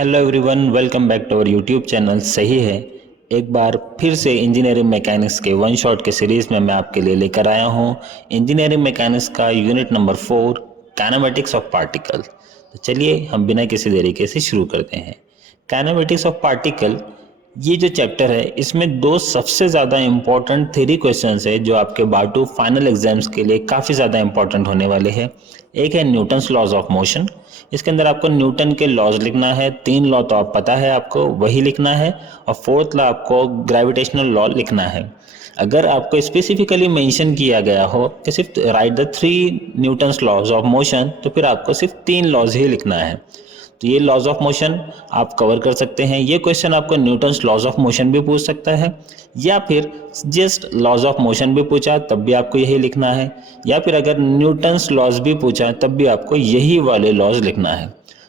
Hello everyone, welcome back to our YouTube channel. सही है, एक बार फिर से इंजीनियरिंग मैकेनिक्स के वन शॉट के सीरीज में मैं आपके लिए लेकर आया हूँ इंजीनियरिंग मैकेनिक्स का unit number 4 kinematics of particle. तो चलिए हम बिना किसी देरी के से शुरू करते हैं। काइनेमेटिक्स ऑफ पार्टिकल ये जो चैप्टर है, इसमें दो सबसे ज़्यादा इम्पॉर्टेंट थ्योरी क्वेश्चंस है जो आपके बार 2 फाइनल एग्जाम्स के लिए काफ़ी ज़्यादा इम्पॉर्टेंट होने वाले हैं। एक है न्यूटन्स लॉज ऑफ मोशन। इसके अंदर आपको न्यूटन के लॉज लिखना है। 3 लॉ तो आप पता है, आपको वही लिखना है। और 4th लॉ आपको ग्रेविटेशनल लॉ लिखना है। अगर आपको स्पेसिफिकली मेंशन किया गया हो कि सिर्फ write the 3 Newton's laws of motion, तो फिर आपको सिर्फ 3 लॉज ही लिखना है। तो ये लॉज ऑफ मोशन आप कवर कर सकते हैं। ये क्वेश्चन आपको न्यूटन्स लॉज ऑफ मोशन भी पूछ सकता है, या फिर जस्ट लॉज ऑफ मोशन भी पूछा तब भी आपको यही लिखना है, या फिर अगर न्यूटन्स लॉज भी पूछा तब भी आपको यही वाले लॉज लिखना है।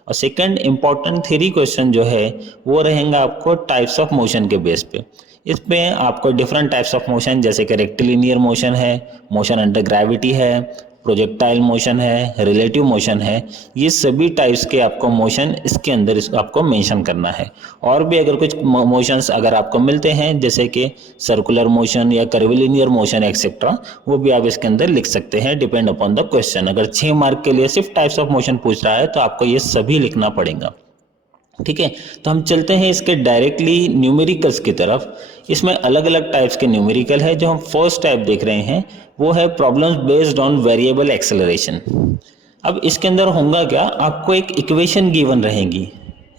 और सेकंड इंपॉर्टेंट थ्योरी क्वेश्चन जो है वो रहेगा आपको टाइप्स ऑफ मोशन के बेस पे। इसमें आपको डिफरेंट टाइप्स ऑफ मोशन जैसे कि रेक्टिलिनियर मोशन है, मोशन अंडर ग्रेविटी है, प्रोजेक्टाइल मोशन है, रिलेटिव मोशन है, ये सभी टाइप्स के आपको मोशन इसके अंदर आपको मेंशन करना है। और भी अगर कुछ मोशंस अगर आपको मिलते हैं जैसे कि सर्कुलर मोशन या कर्विलिनियर मोशन एक्सेट्रा, वो भी आप इसके अंदर लिख सकते हैं डिपेंड अपॉन द क्वेश्चन। अगर 6 मार्क के लिए सिर्फ टाइप्स ऑफ मोशन पूछ रहा है तो आपको ये सभी लिखना पड़ेगा। ठीक है, तो हम चलते हैं इसके डायरेक्टली न्यूमेरिकल्स की तरफ। इसमें अलग अलग टाइप्स के न्यूमेरिकल है। जो हम फर्स्ट टाइप देख रहे हैं वो है problems based on variable acceleration. अब इसके अंदर होगा क्या, आपको एक इक्वेशन गिवन रहेगी।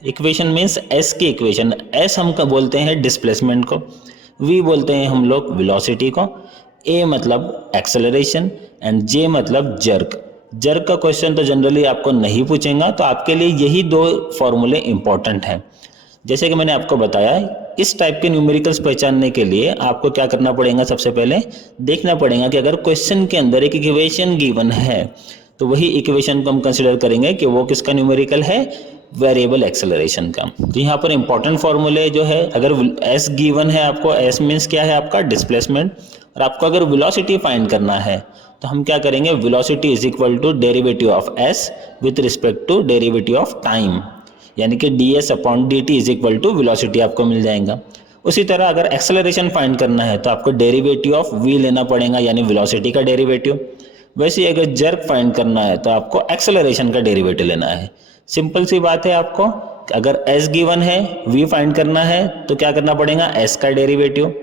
इक्वेशन मीन्स एस की इक्वेशन। एस हम बोलते हैं डिस्प्लेसमेंट को, वी बोलते हैं हम लोग वेलोसिटी को, ए मतलब एक्सेलरेशन एंड जे मतलब जर्क। जर्क का क्वेश्चन तो जनरली आपको नहीं पूछेगा, तो आपके लिए यही 2 फॉर्मूले इंपॉर्टेंट हैं। जैसे कि मैंने आपको बताया, इस टाइप के न्यूमेरिकल्स पहचानने के लिए आपको क्या करना पड़ेगा, सबसे पहले देखना पड़ेगा कि अगर क्वेश्चन के अंदर एक इक्वेशन गिवन है तो वही इक्वेशन को हम कंसिडर करेंगे कि वो किसका न्यूमेरिकल है, वेरिएबल एक्सेलरेशन का। तो यहाँ पर इंपॉर्टेंट फॉर्मूले जो है, अगर एस गिवन है आपको, एस मीन्स क्या है आपका डिस्प्लेसमेंट, और आपको अगर वेलोसिटी फाइंड करना है तो हम क्या करेंगे, velocity is equal to derivative of s with respect to derivative of time, यानी कि ds upon dt is equal to velocity आपको मिल जाएगा। उसी तरह अगर एक्सेलरेशन फाइंड करना है तो आपको डेरिवेटिव ऑफ v लेना पड़ेगा, यानी वेलोसिटी का डेरिवेटिव। वैसे अगर जर्क फाइंड करना है तो आपको एक्सेलरेशन का डेरिवेटिव लेना है। सिंपल सी बात है, आपको अगर s गिवन है, v फाइंड करना है तो क्या करना पड़ेगा, s का डेरिवेटिव,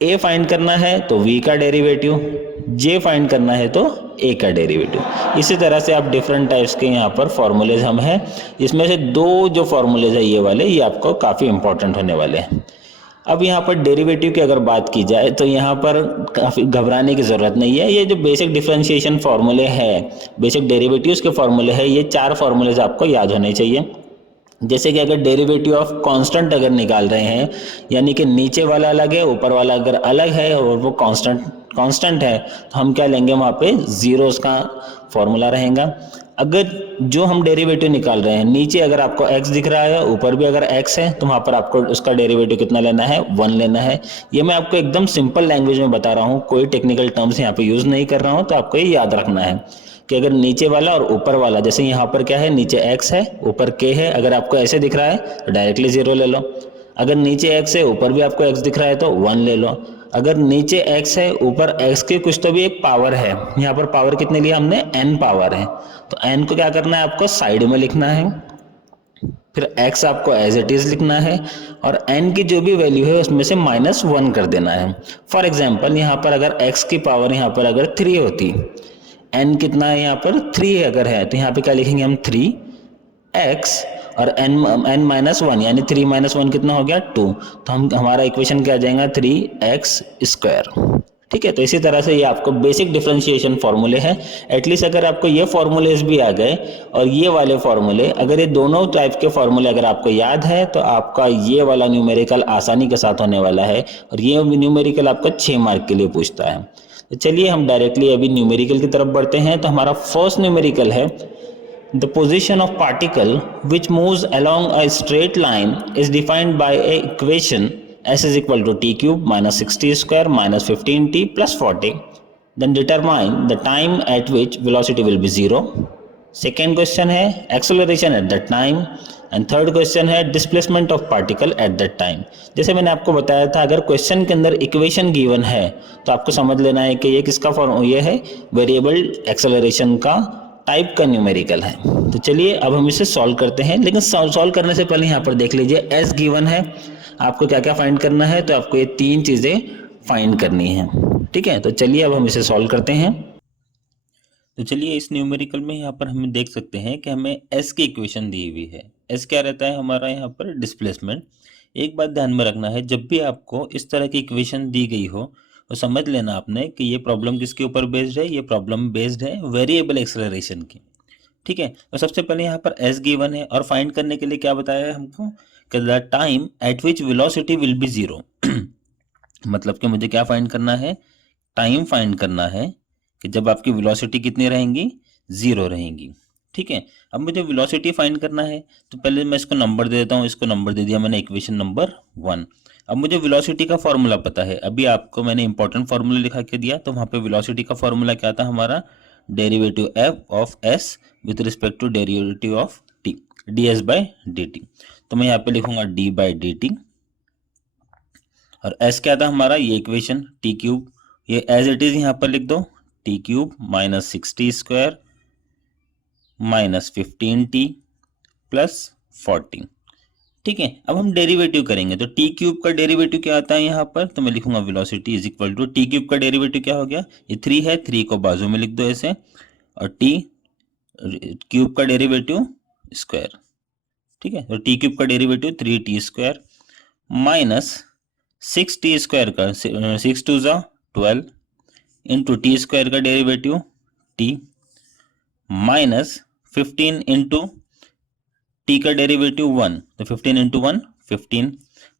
a फाइंड करना है तो v का डेरिवेटिव, j फाइंड करना है तो a का डेरिवेटिव। इसी तरह से आप डिफरेंट टाइप्स के यहाँ पर फॉर्मूलेज हम हैं। इसमें से 2 जो फॉर्मूलेज है ये वाले, ये आपको काफ़ी इंपॉर्टेंट होने वाले हैं। अब यहाँ पर डेरिवेटिव की अगर बात की जाए तो यहाँ पर काफ़ी घबराने की ज़रूरत नहीं है। ये जो बेसिक डिफरेंशिएशन फार्मूले है, बेसिक डेरिवेटिव्स के फार्मूले है, ये 4 फार्मूलेज आपको याद होने चाहिए। जैसे कि अगर डेरिवेटिव ऑफ कांस्टेंट अगर निकाल रहे हैं, यानी कि नीचे वाला अलग है, ऊपर वाला अगर अलग है और वो कांस्टेंट है, तो हम क्या लेंगे, वहाँ पे जीरोस का फॉर्मूला रहेगा। अगर जो हम डेरिवेटिव निकाल रहे हैं, नीचे अगर आपको x दिख रहा है, ऊपर भी अगर x है, तो वहाँ पर आपको उसका डेरिवेटिव कितना लेना है, 1 लेना है। ये मैं आपको एकदम सिंपल लैंग्वेज में बता रहा हूँ, कोई टेक्निकल टर्म्स यहाँ पे यूज़ नहीं कर रहा हूँ, तो आपको ये याद रखना है कि अगर नीचे वाला और ऊपर वाला, जैसे यहाँ पर क्या है, नीचे x है ऊपर k है, अगर आपको ऐसे दिख रहा है तो डायरेक्टली 0 ले लो। अगर नीचे x है ऊपर भी आपको x दिख रहा है तो 1 ले लो। अगर नीचे x है ऊपर x के कुछ तो भी एक पावर है, यहाँ पर पावर कितने लिया हमने, n पावर है, तो n को क्या करना है, आपको साइड में लिखना है, फिर x आपको एज इट इज लिखना है, और n की जो भी वैल्यू है उसमें से -1 कर देना है। फॉर एग्जाम्पल यहाँ पर अगर x की पावर यहाँ पर अगर 3 होती, n कितना है यहाँ पर 3 अगर है, तो यहाँ पे क्या लिखेंगे हम 3x, और n माइनस 1 यानी 3 माइनस 1 कितना हो गया 2, तो हमारा इक्वेशन क्या आ जाएगा 3x स्क्वायर। ठीक है, तो इसी तरह से ये आपको बेसिक डिफरेंशिएशन फॉर्मूले हैं। एटलीस्ट अगर आपको ये फॉर्मूलेज भी आ गए और ये वाले फॉर्मूले, अगर ये दोनों टाइप के फॉर्मूले अगर आपको याद है तो आपका ये वाला न्यूमेरिकल आसानी के साथ होने वाला है, और ये न्यूमेरिकल आपको 6 मार्क के लिए पूछता है। तो चलिए हम डायरेक्टली अभी न्यूमेरिकल की तरफ बढ़ते हैं। तो हमारा फर्स्ट न्यूमेरिकल है, the position of particle which moves along a straight line is defined by A equation s is equal to t cube minus 60 square minus 15t plus 40. Then determine the time at which velocity will be 0. Second question है acceleration at that time. And third question है displacement of particle at that time. जैसे मैंने आपको बताया था, अगर question के अंदर इक्वेशन गिवन है तो आपको समझ लेना है कि ये किसका फॉर्म, ये है वेरिएबल एक्सेलरेशन का टाइप का न्यूमेरिकल है। तो चलिए अब हम इसे सॉल्व करते हैं, लेकिन सॉल्व करने से पहले यहाँ पर देख लीजिए एस गिवन है, आपको क्या क्या फाइंड करना है। तो आपको ये 3 चीजें फाइंड करनी है, ठीक है। तो चलिए अब हम इसे सॉल्व करते हैं। तो चलिए इस न्यूमेरिकल में यहाँ पर हम देख सकते हैं कि हमें एस की इक्वेशन दी हुई है। एस क्या रहता है हमारा यहाँ पर, डिस्प्लेसमेंट। एक बात ध्यान में रखना है, जब भी आपको इस तरह की इक्वेशन दी गई हो तो समझ लेना आपने कि ये प्रॉब्लम किसके ऊपर बेस्ड है, ये प्रॉब्लम बेस्ड है वेरिएबल एक्सेलरेशन की, ठीक है। तो सबसे पहले यहाँ पर एस गिवन है और फाइंड करने के लिए क्या बताया है हमको कि the time eight which velocity will be zero. मतलब कि मुझे क्या फाइंड करना है, टाइम फाइंड करना है कि जब आपकी वेलोसिटी कितनी रहेंगी, जीरो रहेंगी, ठीक है। अब मुझे वेलोसिटी फाइंड करना है, तो पहले मैं इसको नंबर दे देता हूँ। इसको नंबर दे दिया मैंने, इक्वेशन नंबर 1। अब मुझे वेलोसिटी का फॉर्मूला पता है, अभी आपको मैंने इंपॉर्टेंट फॉर्मूला लिखा के दिया। तो वहां पे वेलोसिटी का फॉर्मूला क्या था हमारा, derivative f of s with respect to derivative of t, d s by d t. तो मैं यहाँ पे लिखूंगा डी बाई डी टी, और एस क्या था हमारा, ये इक्वेशन टी क्यूब, ये एज इट इज यहाँ पर लिख दो, t cube minus 6t square minus 15t plus 40, ठीक है। अब हम डेरिवेटिव करेंगे, तो टी क्यूब का डेरिवेटिव क्या आता है यहाँ पर, तो मैं लिखूंगा velocity is equal to t cube का डेरिवेटिव क्या हो गया, ये 3 है, 3 को बाजू में लिख दो ऐसे, और टी क्यूब का डेरिवेटिव स्क्वायर, ठीक है। तो टी क्यूब का derivative 3t square minus 6t square का 6 2 जा 12 इंटू टी स्क्वायर का derivative T minus 15 into T का डेरिवेटिव 1, तो 15 इंटू 1 15,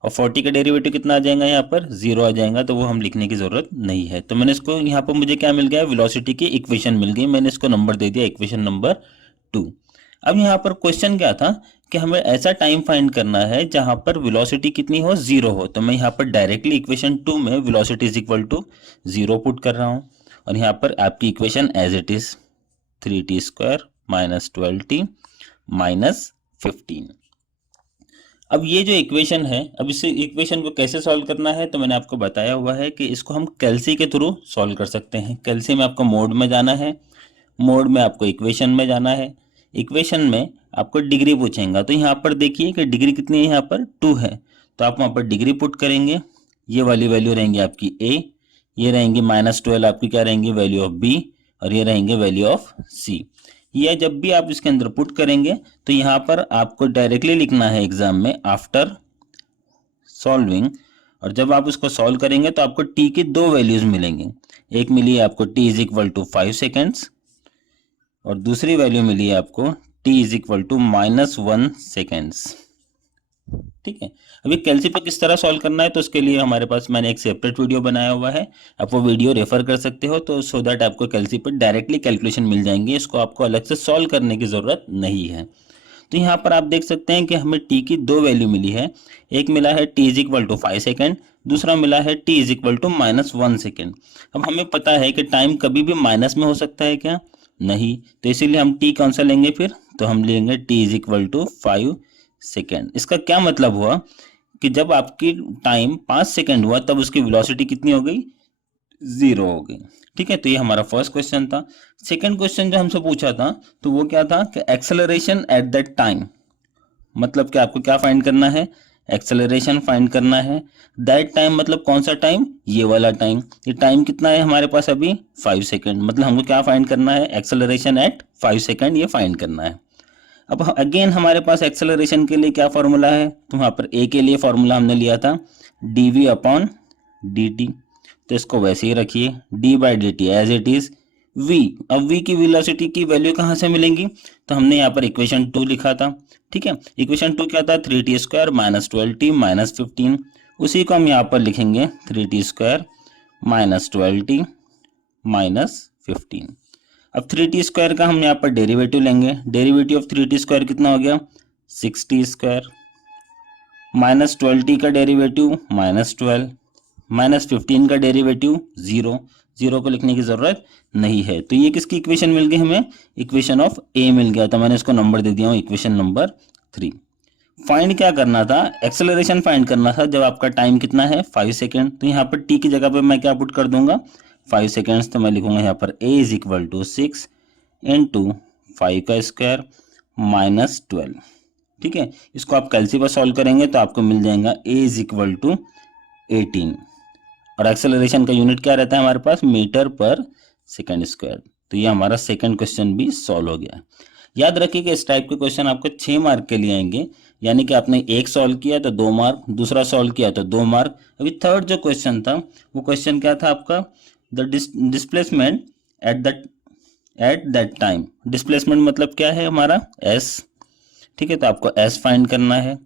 और 40 का डेरिवेटिव कितना आ जाएगा यहाँ पर, 0 आ जाएगा, तो वो हम लिखने की जरूरत नहीं है। तो मैंने इसको यहाँ पर मुझे क्या मिल गया, वेलोसिटी की इक्वेशन मिल गई, मैंने इसको नंबर दे दिया इक्वेशन नंबर 2। अब यहाँ पर क्वेश्चन क्या था कि हमें ऐसा टाइम फाइंड करना है जहां पर वेलोसिटी कितनी हो, 0 हो। तो मैं यहाँ पर डायरेक्टली इक्वेशन 2 में velocity is equal to 0 put कर रहा हूं, और यहाँ पर आपकी equation as it is 3t square minus 12t minus 15। अब ये जो इक्वेशन है, अब इस इक्वेशन को कैसे सॉल्व करना है, तो मैंने आपको बताया हुआ है कि इसको हम कैल्सी के थ्रू सॉल्व कर सकते हैं। कैल्सी में आपको मोड में जाना है, मोड में आपको इक्वेशन में जाना है, इक्वेशन में आपको डिग्री पूछेगा। तो यहाँ पर देखिए कि डिग्री कितनी है, यहाँ पर 2 है, तो आप वहाँ पर डिग्री पुट करेंगे, ये वाली वैल्यू रहेंगी आपकी a, ये रहेंगी -12 आपकी क्या रहेंगी, वैल्यू ऑफ b, और ये रहेंगे वैल्यू ऑफ c। ये जब भी आप इसके अंदर पुट करेंगे तो यहाँ पर आपको डायरेक्टली लिखना है एग्जाम में आफ्टर सॉल्विंग, और जब आप उसको सॉल्व करेंगे तो आपको t की 2 वैल्यूज मिलेंगी। एक मिली है आपको t is equal to 5 seconds, और दूसरी वैल्यू मिली है आपको t is equal to -1 seconds, ठीक है। अभी कैल्सी पे किस तरह सॉल्व करना है, तो उसके लिए हमारे पास मैंने एक सेपरेट वीडियो बनाया हुआ है, आप वो वीडियो रेफर कर सकते हो, तो सो दैट आपको कैल्सी पे डायरेक्टली कैलकुलेशन मिल जाएंगे, इसको आपको अलग से सॉल्व करने की जरूरत नहीं है। तो यहाँ पर आप देख सकते हैं कि हमें t की 2 वैल्यू मिली है, एक मिला है t is equal to 5 second, दूसरा मिला है t is equal to -1 second. अब हमें पता है कि टाइम कभी भी माइनस में हो सकता है क्या, नहीं, तो इसीलिए हम t कौन सा लेंगे फिर, तो हम लेंगे t is equal to 5 second. इसका क्या मतलब हुआ कि जब आपकी टाइम 5 सेकेंड हुआ तब उसकी वेलोसिटी कितनी हो गई, 0 हो गई, ठीक है। तो ये हमारा फर्स्ट क्वेश्चन था। सेकंड क्वेश्चन जो हमसे पूछा था तो वो क्या था कि एक्सेलरेशन एट दैट टाइम, मतलब कि आपको क्या फाइंड करना है, एक्सेलरेशन फाइंड करना है। दैट टाइम मतलब कौन सा टाइम, ये वाला टाइम। ये टाइम कितना है हमारे पास अभी 5 सेकेंड, मतलब हमको क्या फाइंड करना है, एक्सेलरेशन एट 5 सेकेंड ये फाइंड करना है। अब अगेन हमारे पास एक्सेलरेशन के लिए क्या फॉर्मूला है, तो वहां पर a के लिए फॉर्मूला हमने लिया था dv अपॉन dt, तो इसको वैसे ही रखिए, d by d t as it is v। अब v की वेलोसिटी की वैल्यू कहाँ से मिलेंगी, तो हमने यहाँ पर इक्वेशन 2 लिखा था, ठीक है। इक्वेशन 2 क्या था, 3t square minus 12t minus 15, उसी को हम यहाँ पर लिखेंगे 3t square minus 12t minus 15। अब 3t स्क्वायर का हम यहाँ पर डेरिवेटिव लेंगे, डेरिवेटिव ऑफ 3t स्क्वायर कितना हो गया, 6t स्क्वायर माइनस 12t का डेरिवेटिव -12 माइनस 15 का डेरिवेटिव 0, 0 को लिखने की जरूरत नहीं है। तो ये किसकी इक्वेशन मिल गई हमें, इक्वेशन ऑफ a मिल गया, तो मैंने इसको नंबर दे दिया हूँ इक्वेशन नंबर 3। फाइंड क्या करना था, एक्सेलरेशन फाइंड करना था जब आपका टाइम कितना है 5 सेकेंड। तो यहाँ पर टी की जगह पे मैं क्या पुट कर दूंगा 5 सेकेंड्स। तो मैं लिखूंगा यहाँ पर a is equal to 6 into 5 का स्क्वायर माइनस 12। ठीक है, इसको आप कैलसी पर सॉल्व करेंगे तो आपको मिल जाएगा a इज इक्वल टू 18। और एक्सेलरेशन का यूनिट क्या रहता है हमारे पास, मीटर पर सेकेंड स्क्वायर। तो ये हमारा सेकंड क्वेश्चन भी सॉल्व हो गया। याद रखिए कि इस टाइप के क्वेश्चन आपको 6 मार्क के लिए आएंगे, यानी कि आपने एक सॉल्व किया तो 2 मार्क, दूसरा सॉल्व किया तो 2 मार्क। अभी थर्ड जो क्वेश्चन था वो क्वेश्चन क्या था आपका, the displacement eight that time. Displacement मतलब क्या है हमारा एस। ठीक है, तो आपको एस फाइंड करना है।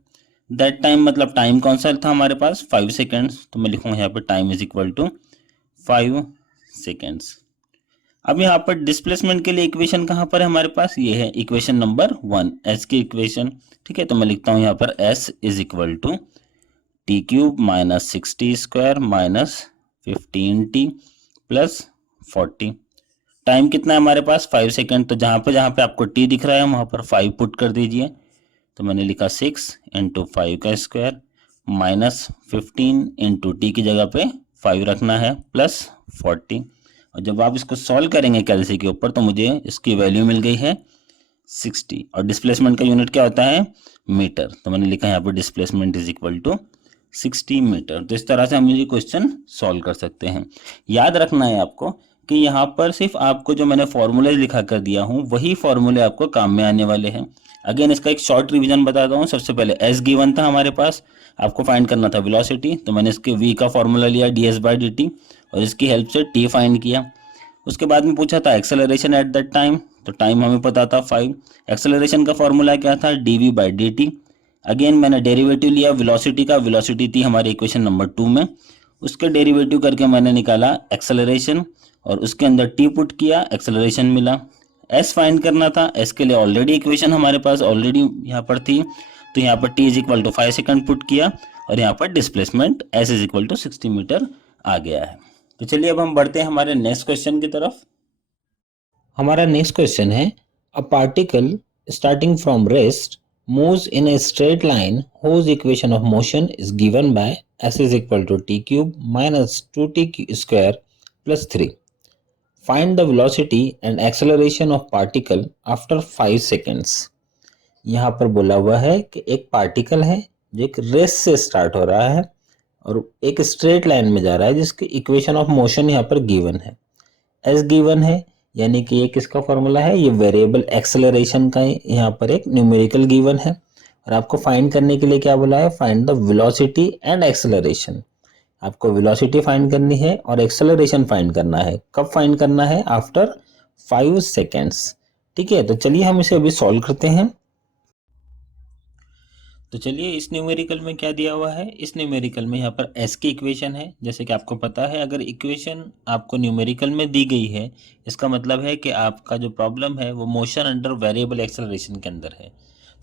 दैट टाइम मतलब टाइम कौन सा था हमारे पास 5 सेकेंड्स। तो मैं लिखूंगा यहाँ पे time is equal to 5 seconds. अब यहाँ पर डिस्प्लेसमेंट के लिए इक्वेशन कहाँ पर है हमारे पास, ये है इक्वेशन नंबर 1, एस की इक्वेशन। ठीक है, तो मैं लिखता हूँ यहाँ पर s is equal to t cube minus 60 square minus 15t plus 40। Time कितना है हमारे पास 5 सेकेंड। तो जहाँ पे आपको t दिख रहा है वहाँ पर 5 पुट कर दीजिए। तो मैंने लिखा 6 इंटू 5 का स्क्वायर माइनस 15 इंटू टी की जगह पे 5 रखना है प्लस 40। और जब आप इसको सॉल्व करेंगे कैलसी के ऊपर तो मुझे इसकी वैल्यू मिल गई है 60। और डिस्प्लेसमेंट का यूनिट क्या होता है, मीटर। तो मैंने लिखा यहाँ पर displacement is equal to 60 metre. तो इस तरह से हम ये क्वेश्चन सॉल्व कर सकते हैं। याद रखना है आपको कि यहाँ पर सिर्फ आपको जो मैंने फॉर्मूले लिखा कर दिया हूँ वही फॉर्मूले आपको काम में आने वाले हैं। अगेन इसका एक शॉर्ट रिवीजन बताता हूँ। सबसे पहले एस गिवन था हमारे पास, आपको फाइंड करना था वेलोसिटी। तो मैंने इसके v का फॉर्मूला लिया ds/dt और इसकी हेल्प से t फाइंड किया। उसके बाद में पूछा था एक्सेलरेशन एट दैट टाइम। तो टाइम हमें पता था 5। एक्सेलरेशन का फॉर्मूला क्या था dv/dt। अगेन मैंने डेरिवेटिव लिया वेलोसिटी का, वेलोसिटी थी हमारी इक्वेशन नंबर 2 में। उसके डेरिवेटिव करके मैंने निकाला एक्सेलरेशन और उसके अंदर टी पुट किया, एक्सेलरेशन मिला। एस फाइंड करना था, एस के लिए ऑलरेडी इक्वेशन हमारे पास ऑलरेडी यहाँ पर थी। तो यहाँ पर t is equal to 5 second put किया और यहाँ पर displacement s is equal to 60 metre आ गया है। तो चलिए अब हम बढ़ते हैं हमारे नेक्स्ट क्वेश्चन की तरफ। हमारा नेक्स्ट क्वेश्चन है, a particle starting from rest moves in a straight line whose equation of motion is given by s is equal to t cube minus 2t square plus 3. Find the velocity and acceleration of particle after 5 seconds. यहाँ पर बोला हुआ है कि एक particle है जो एक रेस से स्टार्ट हो रहा है और एक स्ट्रेट लाइन में जा रहा है जिसकी इक्वेशन ऑफ मोशन यहाँ पर गिवन है, एस गिवन है। यानी कि ये किसका फॉर्मूला है, ये वेरिएबल एक्सेलरेशन का यहाँ पर एक न्यूमेरिकल गिवन है। और आपको फाइंड करने के लिए क्या बोला है, find the velocity and acceleration. आपको वेलोसिटी फाइंड करनी है और एक्सेलरेशन फाइंड करना है। कब फाइंड करना है, आफ्टर 5 सेकेंड्स। ठीक है, तो चलिए हम इसे अभी सॉल्व करते हैं। तो चलिए इस न्यूमेरिकल में क्या दिया हुआ है, इस न्यूमेरिकल में यहाँ पर एस की इक्वेशन है। जैसे कि आपको पता है अगर इक्वेशन आपको न्यूमेरिकल में दी गई है इसका मतलब है कि आपका जो प्रॉब्लम है वो मोशन अंडर वेरिएबल एक्सेलरेशन के अंदर है।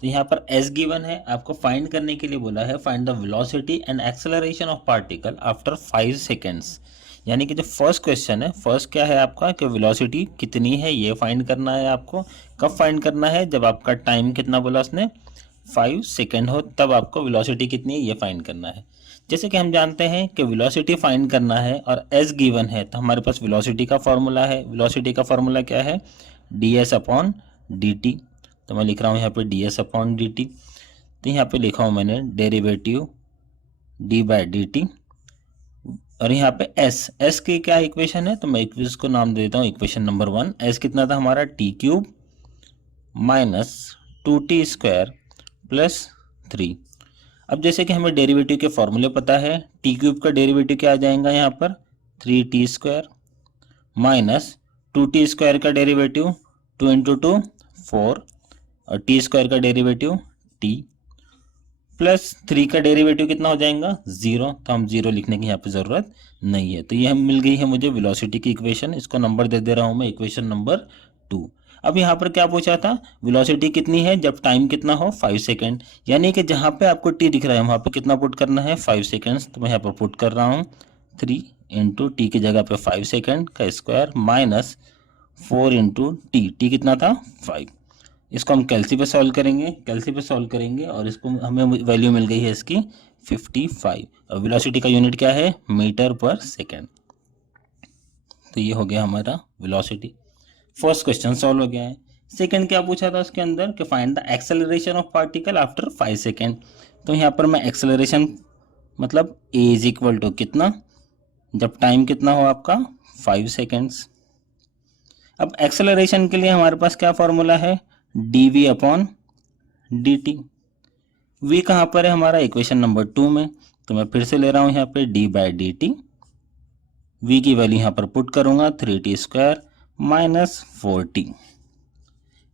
तो यहाँ पर एस गिवन है, आपको फाइंड करने के लिए बोला है find the velocity and acceleration of particle after 5 seconds. यानी कि जो फर्स्ट क्वेश्चन है, फर्स्ट क्या है आपका कि वेलोसिटी कितनी है ये फाइंड करना है आपको। कब फाइंड करना है, जब आपका टाइम कितना बोला उसने 5 सेकेंड हो तब आपको वेलोसिटी कितनी है ये फाइंड करना है। जैसे कि हम जानते हैं कि वेलोसिटी फाइंड करना है और एस गिवन है तो हमारे पास वेलोसिटी का फॉर्मूला है। वेलोसिटी का फॉर्मूला क्या है, ds अपॉन dt। तो मैं लिख रहा हूँ यहाँ पे ds अपॉन dt। तो यहाँ पे लिखा हूँ मैंने डेरिवेटिव d/dt और यहाँ पे s की क्या इक्वेशन है, तो मैं इसको नाम दे देता हूँ इक्वेशन नंबर 1। s कितना था हमारा t cube minus 2t square plus 3। अब जैसे कि हमें डेरिवेटिव के फॉर्मूले पता है, टी क्यूब का डेरिवेटिव क्या आ जाएगा यहाँ पर 3t square minus 2t square का डेरिवेटिव 2 इंटू 2 4 और टी स्क्वायर का डेरिवेटिव t प्लस 3 का डेरिवेटिव कितना हो जाएगा 0। तो हम 0 लिखने की यहाँ पे ज़रूरत नहीं है। तो ये हम मिल गई है मुझे वेलोसिटी की इक्वेशन, इसको नंबर दे दे रहा हूँ मैं इक्वेशन नंबर 2। अब यहाँ पर क्या पूछा था, वेलोसिटी कितनी है जब टाइम कितना हो 5 सेकेंड। यानी कि जहाँ पे आपको टी दिख रहा है वहाँ पे कितना पुट करना है 5 सेकेंड्स। तो मैं यहाँ पर पुट कर रहा हूँ 3 इंटू टी की जगह पे 5 सेकेंड का स्क्वायर माइनस 4 इंटू टी कितना था 5। इसको हम कैल्सी पे सॉल्व करेंगे और इसको हमें वैल्यू मिल गई है इसकी 55 और वेलोसिटी का यूनिट क्या है, मीटर पर सेकेंड। तो ये हो गया हमारा वेलोसिटी। फर्स्ट क्वेश्चन सॉल्व हो गया है। सेकंड क्या पूछा था उसके अंदर कि find the acceleration of particle after 5 second. तो यहाँ पर मैं एक्सेलरेशन मतलब ए इज इक्वल टू कितना, जब टाइम कितना हो आपका 5 सेकेंड्स। अब एक्सेलरेशन के लिए हमारे पास क्या फॉर्मूला है, d v upon d t. V कहाँ पर है हमारा, इक्वेशन नंबर 2 में। तो मैं फिर से ले रहा हूँ यहाँ पे d by d t. V की वैल्यू यहाँ पर पुट करूंगा 3t square minus 4t।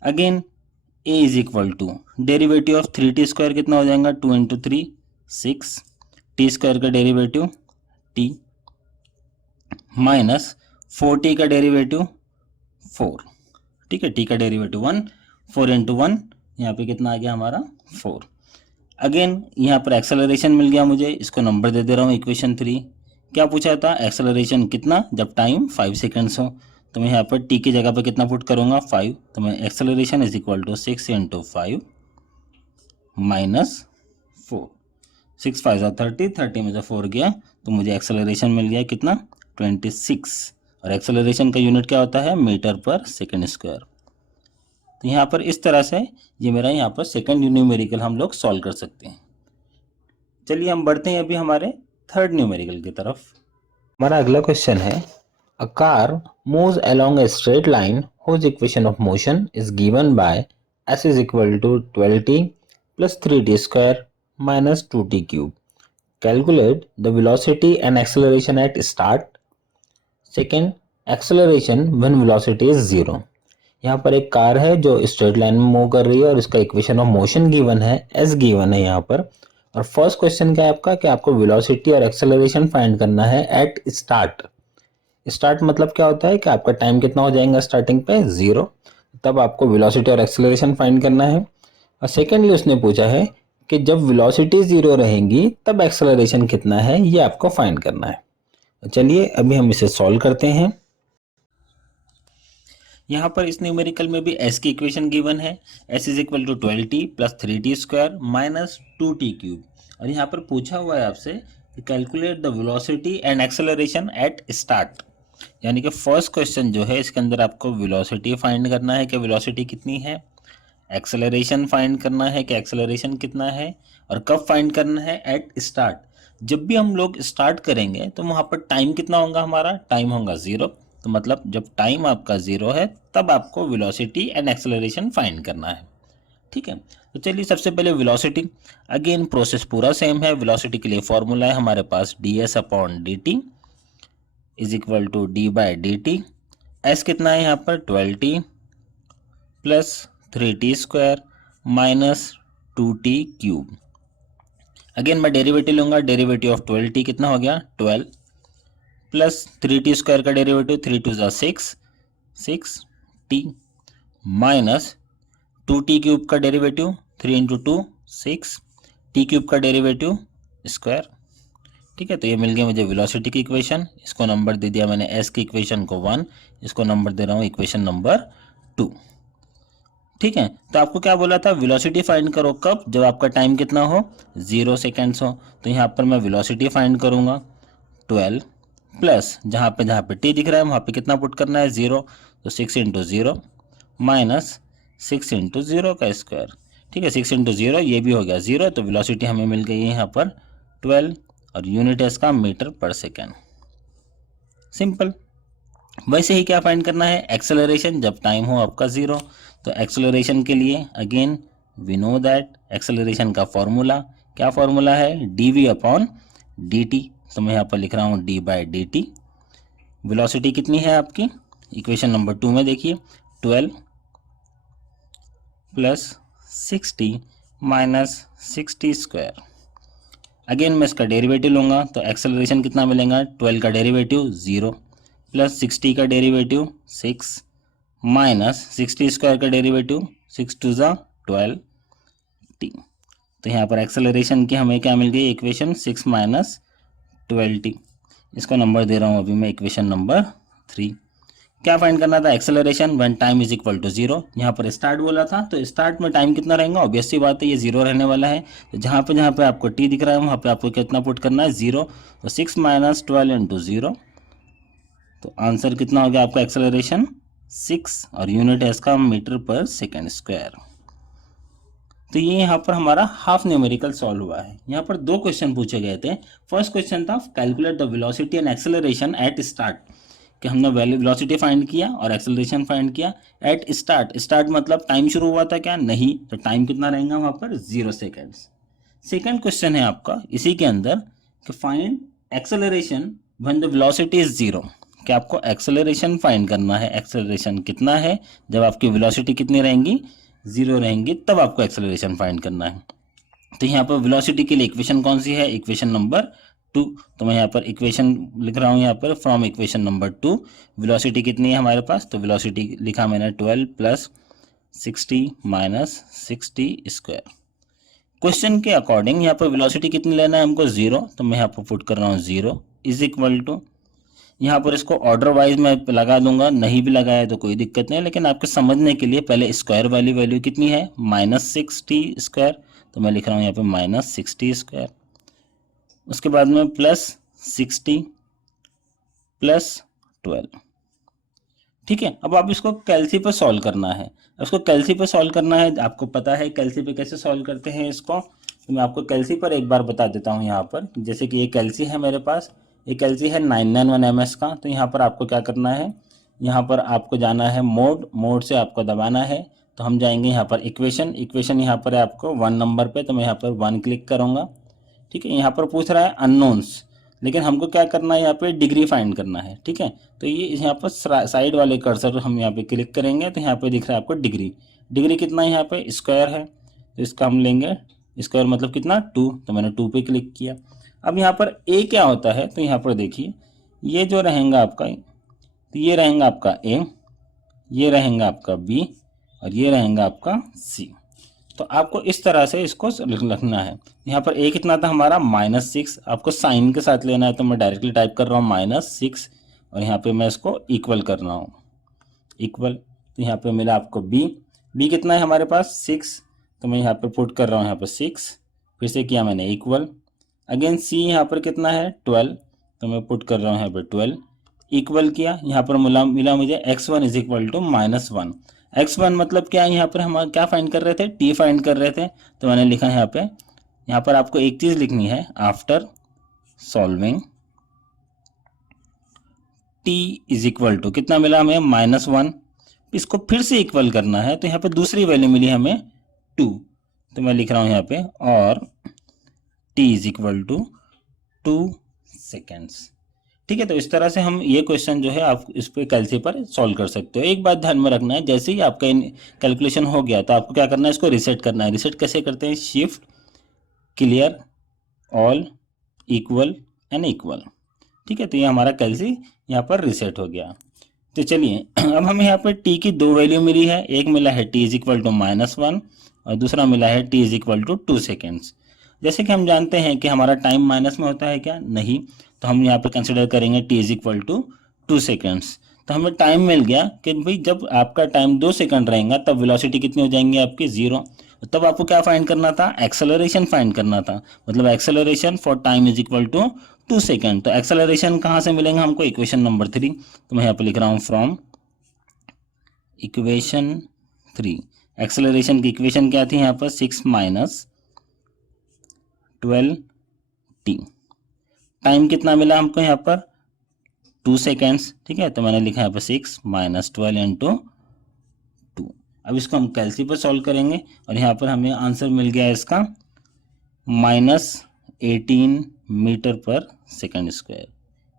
Again a is equal to derivative of 3t square कितना हो जाएगा, 2 इंटू 3 6, टी स्क्वायर का डेरिवेटिव t माइनस 4t का डेरिवेटिव 4। ठीक है, टी का डेरिवेटिव 1, 4 इंटू 1 यहाँ पे कितना आ गया हमारा 4। अगेन यहाँ पर एक्सेलरेशन मिल गया मुझे, इसको नंबर दे दे रहा हूँ इक्वेशन 3। क्या पूछा था, एक्सेलरेशन कितना जब टाइम 5 सेकेंड्स हो। तो मैं यहाँ पर टी की जगह पर कितना पुट करूँगा 5। तो मैं acceleration is equal to 6 into 5 minus 4। 6 5 30, 30 में से 4 गया तो मुझे एक्सेलरेशन मिल गया कितना 26। और एक्सेलरेशन का यूनिट क्या होता है, मीटर पर सेकेंड स्क्वायर। तो यहाँ पर इस तरह से ये मेरा यहाँ पर सेकंड न्यूमेरिकल हम लोग सॉल्व कर सकते हैं। चलिए हम बढ़ते हैं अभी हमारे थर्ड न्यूमेरिकल की तरफ। हमारा अगला क्वेश्चन है, a car moves along a straight line whose equation of motion is given by s is equal to 12t plus 3t square minus 2t cube. Calculate the velocity and acceleration at start. Second, acceleration when velocity is 0. यहाँ पर एक car है जो straight line में move कर रही है और इसका इक्वेशन ऑफ मोशन गिवन है, एस गिवन है यहाँ पर। और फर्स्ट क्वेश्चन क्या है आपका कि आपको वेलोसिटी और एक्सेलरेशन फाइंड करना है एट स्टार्ट। स्टार्ट मतलब क्या होता है कि आपका टाइम कितना हो जाएगा स्टार्टिंग पे 0, तब आपको वेलोसिटी और एक्सेलरेशन फाइंड करना है। और सेकेंडली उसने पूछा है कि जब वेलोसिटी 0 रहेगी तब एक्सेलरेशन कितना है, ये आपको फाइंड करना है। तो चलिए अभी हम इसे सॉल्व करते हैं। यहाँ पर इस न्यूमेरिकल में भी s की इक्वेशन गिवन है, s is equal to 12t plus 3t square minus 2t cube. और यहाँ पर पूछा हुआ है आपसे calculate the velocity and acceleration at start. यानी कि फर्स्ट क्वेश्चन जो है इसके अंदर आपको वेलोसिटी फाइंड करना है कि वेलोसिटी कितनी है, एक्सेलरेशन फाइंड करना है कि एक्सेलरेशन कितना है, और कब फाइंड करना है, एट स्टार्ट। जब भी हम लोग स्टार्ट करेंगे तो वहाँ पर टाइम कितना होगा, हमारा टाइम होगा 0। तो मतलब जब टाइम आपका 0 है तब आपको वेलोसिटी एंड एक्सेलरेशन फाइंड करना है। ठीक है, तो चलिए सबसे पहले वेलोसिटी। अगेन प्रोसेस पूरा सेम है। वेलोसिटी के लिए फॉर्मूला है हमारे पास ds upon d t is equal to d by d t. S कितना है यहाँ पर 12t plus 3t square minus 2t cube. Again मैं डेरिवेटिव लूंगा, डेरिवेटिव ऑफ 12t कितना हो गया 12 प्लस 3t स्क्वायर का derivative 3 2 6 6t minus 2t cube का डेरिवेटिव 3 इंटू 2 6 t क्यूब का डेरिवेटिव स्क्वायर। ठीक है, तो ये मिल गया मुझे वेलोसिटी की इक्वेशन। इसको नंबर दे दिया मैंने s की इक्वेशन को 1, इसको नंबर दे रहा हूँ इक्वेशन नंबर 2। ठीक है, तो आपको क्या बोला था, वेलोसिटी फाइंड करो कब, जब आपका टाइम कितना हो 0 सेकेंड्स हो। तो यहाँ पर मैं वेलोसिटी फाइंड करूँगा 12 प्लस जहाँ पे t दिख रहा है वहाँ पे कितना पुट करना है 0, तो 6 इंटू 0 माइनस 6 इंटू 0 का स्क्वायर। ठीक है, 6 इंटू 0 ये भी हो गया 0, तो वेलोसिटी हमें मिल गई है यहाँ पर 12 और यूनिट है इसका मीटर पर सेकेंड। सिंपल। वैसे ही क्या फाइंड करना है, एक्सेलरेशन जब टाइम हो आपका 0। तो एक्सेलरेशन के लिए again we know that acceleration का फॉर्मूला क्या फॉर्मूला है, d v upon d t. तो मैं यहाँ पर लिख रहा हूँ d by d t. Velocity कितनी है आपकी, इक्वेशन नंबर 2 में देखिए 12 plus 6t minus 6t square. Again मैं इसका डेरिवेटिव लूँगा तो एक्सेलरेशन कितना मिलेगा, 12 का डेरिवेटिव 0 प्लस 6t का डेरिवेटिव 6 माइनस 6t स्क्वायर का डेरिवेटिव 6 2 12t। तो यहाँ पर एक्सेलरेशन की हमें क्या मिल गई, इक्वेशन 6 माइनस 12t। इसको नंबर दे रहा हूँ अभी मैं इक्वेशन नंबर 3। क्या फाइंड करना था, acceleration when time is equal to 0। यहाँ पर स्टार्ट बोला था तो स्टार्ट में टाइम कितना रहेगा, ऑब्वियस सी बात है ये 0 रहने वाला है। तो जहाँ पे आपको t दिख रहा है वहाँ पे आपको कितना पुट करना है, 0। तो 6 माइनस 12 इंटू 0, तो आंसर कितना हो गया आपका एक्सेलरेशन 6, और यूनिट है इसका मीटर पर सेकेंड स्क्वायर। तो ये यहाँ पर हमारा हाफ न्यूमेरिकल सॉल्व हुआ है। यहाँ पर दो क्वेश्चन पूछे गए थे। फर्स्ट क्वेश्चन था calculate the velocity and acceleration at start, कि हमने वेलोसिटी फाइंड किया और एक्सेलरेशन फाइंड किया एट स्टार्ट। स्टार्ट मतलब टाइम शुरू हुआ था क्या, नहीं, तो टाइम कितना रहेगा वहाँ पर 0 सेकेंड्स। सेकेंड क्वेश्चन है आपका इसी के अंदर कि find acceleration when the velocity is 0, कि आपको एक्सेलरेशन फाइंड करना है। एक्सेलरेशन कितना है जब आपकी वेलोसिटी कितनी रहेंगी, 0 रहेंगी, तब आपको एक्सेलरेशन फाइंड करना है। तो यहाँ पर वेलोसिटी के लिए इक्वेशन कौन सी है, इक्वेशन नंबर 2। तो मैं यहाँ पर इक्वेशन लिख रहा हूँ, यहाँ पर फ्रॉम इक्वेशन नंबर 2 वेलोसिटी कितनी है हमारे पास, तो वेलोसिटी लिखा मैंने 12 प्लस 60 माइनस 60 स्क्वायर। क्वेश्चन के अकॉर्डिंग यहाँ पर वेलोसिटी कितनी लेना है हमको, 0, तो मैं यहाँ पर पुट कर रहा हूँ 0 इज इक्वल टू, यहाँ पर इसको ऑर्डर वाइज मैं लगा दूंगा, नहीं भी लगाया तो कोई दिक्कत नहीं, लेकिन आपके समझने के लिए पहले स्क्वायर वाली वैल्यू कितनी है, -60 स्क्वायर, तो मैं लिख रहा हूँ यहाँ पे -60 स्क्वायर। उसके बाद में प्लस 60 प्लस 12। ठीक है, अब आप इसको कैलसी पे सॉल्व करना है। इसको कैलसी पे सॉल्व करना है, आपको पता है कैलसी पे कैसे सॉल्व करते हैं इसको, तो मैं आपको कैलसी पर एक बार बता देता हूँ। यहाँ पर जैसे कि ये कैलसी है मेरे पास, ये कैलसी है 991 ms का। तो यहाँ पर आपको क्या करना है, यहाँ पर आपको जाना है मोड से आपको दबाना है। तो हम जाएंगे यहाँ पर इक्वेशन यहाँ पर है आपको 1 नंबर पे, तो मैं यहाँ पर 1 क्लिक करूँगा। ठीक है, यहाँ पर पूछ रहा है अननोन्स, लेकिन हमको क्या करना है, यहाँ पे डिग्री फाइंड करना है। ठीक है, तो ये यहाँ पर साइड वाले कर्सर हम यहाँ पे क्लिक करेंगे तो यहाँ पे दिख रहा है आपको डिग्री कितना है, यहाँ पे स्क्वायर है, तो इसका हम लेंगे स्क्वायर मतलब कितना 2, तो मैंने 2 पे क्लिक किया। अब यहाँ पर ए क्या होता है, तो यहाँ पर देखिए ये जो रहेगा आपका, तो ये रहेगा आपका ए, ये रहेगा आपका बी, और ये रहेगा आपका सी। तो आपको इस तरह से इसको लिखना है। यहाँ पर ए कितना था हमारा -6, आपको साइन के साथ लेना है, तो मैं डायरेक्टली टाइप कर रहा हूँ -6, और यहाँ पे मैं इसको इक्वल कर रहा हूँ, इक्वल। तो यहाँ पे मिला आपको बी कितना है हमारे पास 6, तो मैं यहाँ पे पुट कर रहा हूँ यहाँ पर 6, फिर से किया मैंने इक्वल। अगेन सी यहाँ पर कितना है 12, तो मैं पुट कर रहा हूँ यहाँ पर 12, इक्वल किया। यहाँ पर मिला मुझे x1 is equal to -1। x1 मतलब क्या है, यहाँ पर हम क्या फाइंड कर रहे थे, t फाइंड कर रहे थे, तो मैंने लिखा यहाँ पर आपको एक चीज लिखनी है, after solving t is equal to कितना मिला हमें -1, इसको फिर से इक्वल करना है, तो यहाँ पे दूसरी वैल्यू मिली हमें 2, तो मैं लिख रहा हूँ यहाँ पे और t is equal to 2 seconds. ठीक है, तो इस तरह से हम ये क्वेश्चन जो है आप इस पे कैलसी पर सॉल्व कर सकते हो। एक बात ध्यान में रखना है, जैसे ही आपका कैलकुलेशन हो गया तो आपको क्या करना है, इसको रिसेट करना है। रिसेट कैसे करते हैं, shift clear all equal and equal. ठीक है, तो ये हमारा कैलसी यहाँ पर रिसेट हो गया। तो चलिए अब हमें यहाँ पर टी की दो वैल्यू मिली है, एक मिला है टी इज इक्वल टू -1 और दूसरा मिला है t is equal to 2 seconds. जैसे कि हम जानते हैं कि हमारा टाइम माइनस में होता है क्या, नहीं, तो हम यहाँ पे कंसिडर करेंगे t is equal to 2 seconds. तो हमें टाइम मिल गया कि भाई जब आपका टाइम 2 सेकंड रहेगा तब वेलोसिटी कितनी हो जाएंगी आपकी 0। तब आपको क्या फाइंड करना था, एक्सेलरेशन फाइंड करना था, मतलब acceleration for time is equal to 2 second. तो एक्सेलरेशन कहाँ से मिलेंगे हमको, इक्वेशन नंबर 3। तो मैं यहाँ पे लिख रहा हूँ फ्रॉम इक्वेशन 3। एक्सेलरेशन की इक्वेशन क्या थी यहाँ पर, 6 माइनस 12t। टाइम कितना मिला हमको यहाँ पर 2 सेकेंड्स। ठीक है, तो मैंने लिखा यहाँ पर 6 माइनस 12 इंटू 2। अब इसको हम कैलसी पर सॉल्व करेंगे और यहाँ पर हमें आंसर मिल गया इसका -18 मीटर पर सेकेंड स्क्वायर।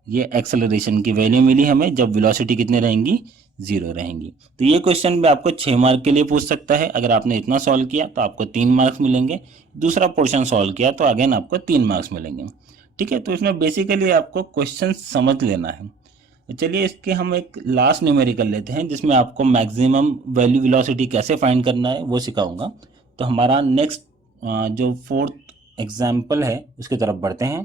ये एक्सेलरेशन की वैल्यू मिली हमें जब वेलोसिटी कितने रहेंगी, 0 रहेंगी। तो ये क्वेश्चन भी आपको 6 मार्क के लिए पूछ सकता है। अगर आपने इतना सॉल्व किया तो आपको 3 मार्क्स मिलेंगे, दूसरा पोर्शन सॉल्व किया तो अगेन आपको 3 मार्क्स मिलेंगे। ठीक है, तो इसमें बेसिकली आपको क्वेश्चन समझ लेना है। तो चलिए इसके हम एक लास्ट न्यूमेरिकल लेते हैं जिसमें आपको मैक्सिमम वैल्यू वेलोसिटी कैसे फाइंड करना है वो सिखाऊंगा। तो हमारा नेक्स्ट जो 4th एग्जाम्पल है उसकी तरफ बढ़ते हैं।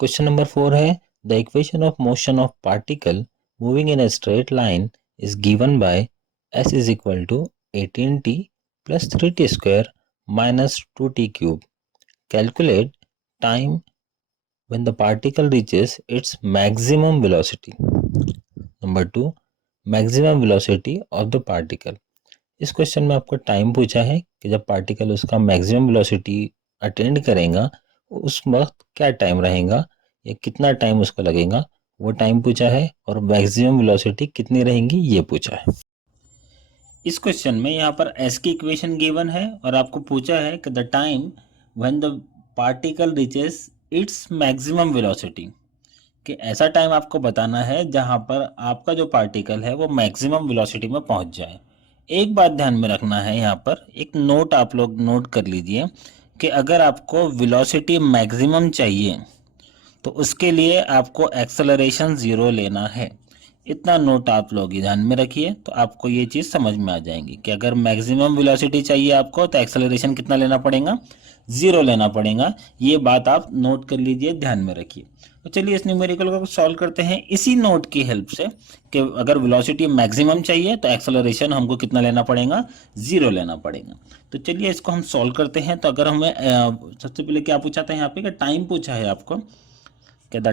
क्वेश्चन नंबर 4 है the equation of motion of particle moving in a straight line is given by s is equal to 18t plus 3t square minus 2t cube. Calculate time when the particle reaches its maximum velocity. Number 2, maximum velocity of the particle. इस question में आपको time पूछा है कि जब particle उसका maximum velocity attend करेगा उस वक्त क्या टाइम रहेगा या कितना टाइम उसको लगेगा, वो टाइम पूछा है, और मैक्सिमम वेलोसिटी कितनी रहेंगी ये पूछा है। इस क्वेश्चन में यहाँ पर एस की इक्वेशन गिवन है और आपको पूछा है कि the time when the particle reaches its maximum velocity, कि ऐसा टाइम आपको बताना है जहाँ पर आपका जो पार्टिकल है वो मैक्सिमम वेलोसिटी में पहुँच जाए। एक बात ध्यान में रखना है, यहाँ पर एक नोट आप लोग नोट कर लीजिए कि अगर आपको वेलोसिटी मैक्सिमम चाहिए तो उसके लिए आपको एक्सेलरेशन 0 लेना है। इतना नोट आप लोग ध्यान में रखिए तो आपको ये चीज़ समझ में आ जाएंगी कि अगर मैक्सिमम वेलोसिटी चाहिए आपको तो एक्सेलरेशन कितना लेना पड़ेगा, 0 लेना पड़ेगा। ये बात आप नोट कर लीजिए, ध्यान में रखिए। तो चलिए इस न्यूमेरिकल को सॉल्व करते हैं इसी नोट की हेल्प से कि अगर वेलोसिटी मैक्सिमम चाहिए तो एक्सेलरेशन हमको कितना लेना पड़ेगा, 0 लेना पड़ेगा। तो चलिए इसको हम सॉल्व करते हैं। तो अगर हमें सबसे पहले क्या पूछा था यहाँ पे कि टाइम पूछा है आपको कि द